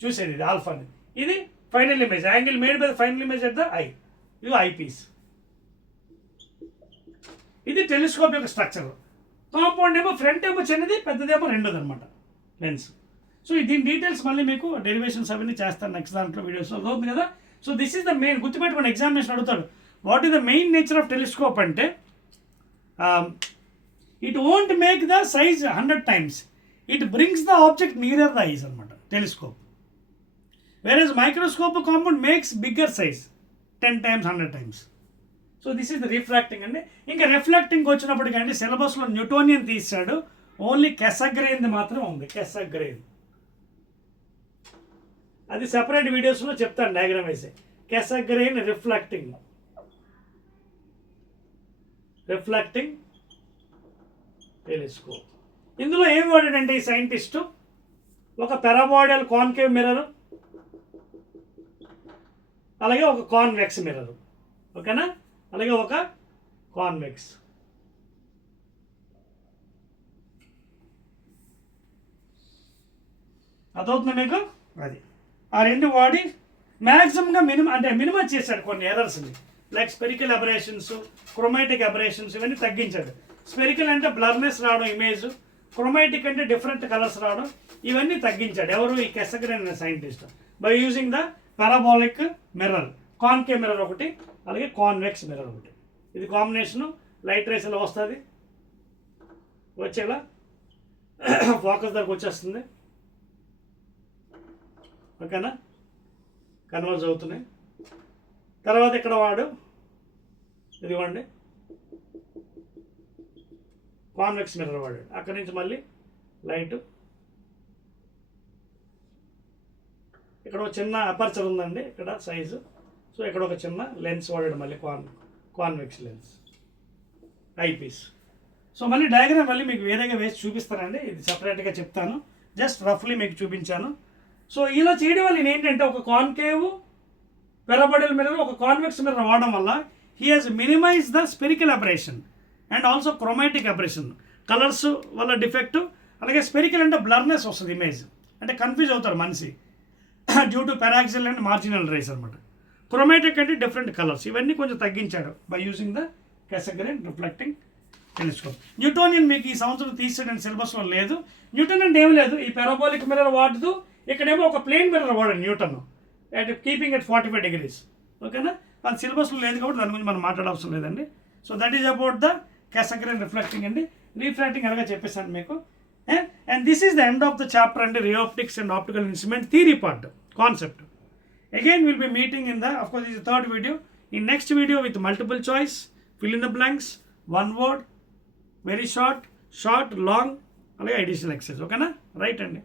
చూసేది ఇది ఆల్ఫాని. ఇది final image, angle made by the final image at the eye. ఇది eyepiece. ఇది టెలిస్కోప్ యొక్క స్ట్రక్చర్. కాంపౌండ్ ఏమో ఫ్రంట్ ఏమో చిన్నది, పెద్దదేమో రెండోది అనమాట లెన్స్. సో దీని డీటెయిల్స్ మళ్ళీ మీకు డెరివేషన్స్ అవన్నీ చేస్తాను నెక్స్ట్ దాంట్లో వీడియోస్లో, అవుతుంది కదా. So this is the main, గుర్తుపెట్టుకోండి, ఎగ్జామినేషన్ అడుగుతాడు what is the main nature of telescope అంటే it won't make the size 100 times, it brings the object nearer the eyes అనమాట telescope. Whereas microscope compound makes bigger size 10 times 100 times. So this is the refracting అండి. ఇంకా రిఫ్లెక్టింగ్ వచ్చినప్పటికీ అండి సిలబస్లో న్యూటోనియన్ తీసాడు, ఓన్లీ కెసగ్రెయిన్ మాత్రం ఉంది. కెసగ్రెయిన్ అది సెపరేట్ వీడియోస్లో చెప్తాను డయాగ్రామ్ వేసి. కెసగ్రెయిన్ రిఫ్లెక్టింగ్ టెలిస్కోప్. ఇందులో ఏం వాడాడంటే ఈ సైంటిస్టు, ఒక పెరాబోయిడల్ కాన్కేవ్ మిర్రర్, అలాగే ఒక కాన్వెక్స్ మిర్రర్. ఓకేనా? అలాగే ఒక కాన్వెక్స్. అదవుతుంది మీకు. అది ఆ రెండు వాడి మ్యాక్సిమంగా మినిమం చేశాడు కొన్ని ఎర్రర్స్ని, like spherical aberrations, chromatic aberrations, ఇవన్నీ తగ్గించాడు. స్పెరికల్ అంటే బ్లర్నెస్ రావడం ఇమేజ్, క్రోమాటిక్ అంటే డిఫరెంట్ కలర్స్ రావడం, ఇవన్నీ తగ్గించాడు. ఎవరు? ఈ కెసగ్రెయిన్ అనే scientist, by using the parabolic mirror, concave mirror ఒకటి, అలాగే కాన్వెక్స్ మిర్రర్ ఒకటి. ఇది కాంబినేషను లైట్ రేస్ ఇలా వస్తుంది, వచ్చేలా ఫోకస్ దగ్గరకు వచ్చేస్తుంది. ఓకేనా, కన్వర్జ్ అవుతున్నాయి. తర్వాత ఇక్కడ వాడు ఇదిగోండి కాన్వెక్స్ మిర్రర్ వాడాడు. అక్కడి నుంచి మళ్ళీ లైట్, ఇక్కడ ఒక చిన్న అపర్చర్ ఉందండి ఇక్కడ సైజు. సో ఇక్కడ ఒక చిన్న లెన్స్ వాడాడు మళ్ళీ, కాన్వెక్స్ లెన్స్, ఐపీస్. సో మళ్ళీ డయాగ్రామ్ మళ్ళీ మీకు వేరేగా వేసి చూపిస్తానండి, ఇది సపరేట్గా చెప్తాను, జస్ట్ రఫ్లీ మీకు చూపించాను. సో ఇలా చేయడం వల్ల ఏంటంటే ఒక కాన్కేవ్ పెరాబోయిడల్ మిర్రర్, ఒక కాన్వెక్స్ మిర్రర్ వాడడం వల్ల he has minimise the spherical aberration and also chromatic aberration, colours వల్ల డిఫెక్ట్. అలాగే స్పెరికల్ అంటే బ్లర్నెస్ వస్తుంది ఇమేజ్, అంటే కన్ఫ్యూజ్ అవుతారు మనిషి due to paraxial and marginal rays అనమాట. క్రోమాటిక్ అంటే డిఫరెంట్ కలర్స్, ఇవన్నీ కొంచెం తగ్గించాడు by using the Cassegrain reflecting telescope. Newtonian మీకు ఈ సంవత్సరం తీసేయడానికి సిలబస్లో లేదు. న్యూటన్ అంటే ఏం లేదు, ఈ పెరాబోలిక్ మిర్రర్ వాడుతూ ఇక్కడేమో ఒక ప్లేన్ మిర్రర్ వాడాడు న్యూటన్, అట్ కీపింగ్ ఎట్ 45 degrees. ఓకేనా, అది సిలబస్లో లేదు కాబట్టి దాని గురించి మనం మాట్లాడవసరం లేదండి. So that is about the Cassegrain reflecting అండి. రిఫ్రాక్టింగ్ అలాగే చెప్పేసాను మీకు. And this is the end of the chapter అండి, ray optics and optical instrument theory part, concept. Again we'll be meeting in the, of course this is the third video, in next video with multiple choice, fill in the blanks, one word, very short, long, అలాగే additional exercise. ఓకేనా, right అండి.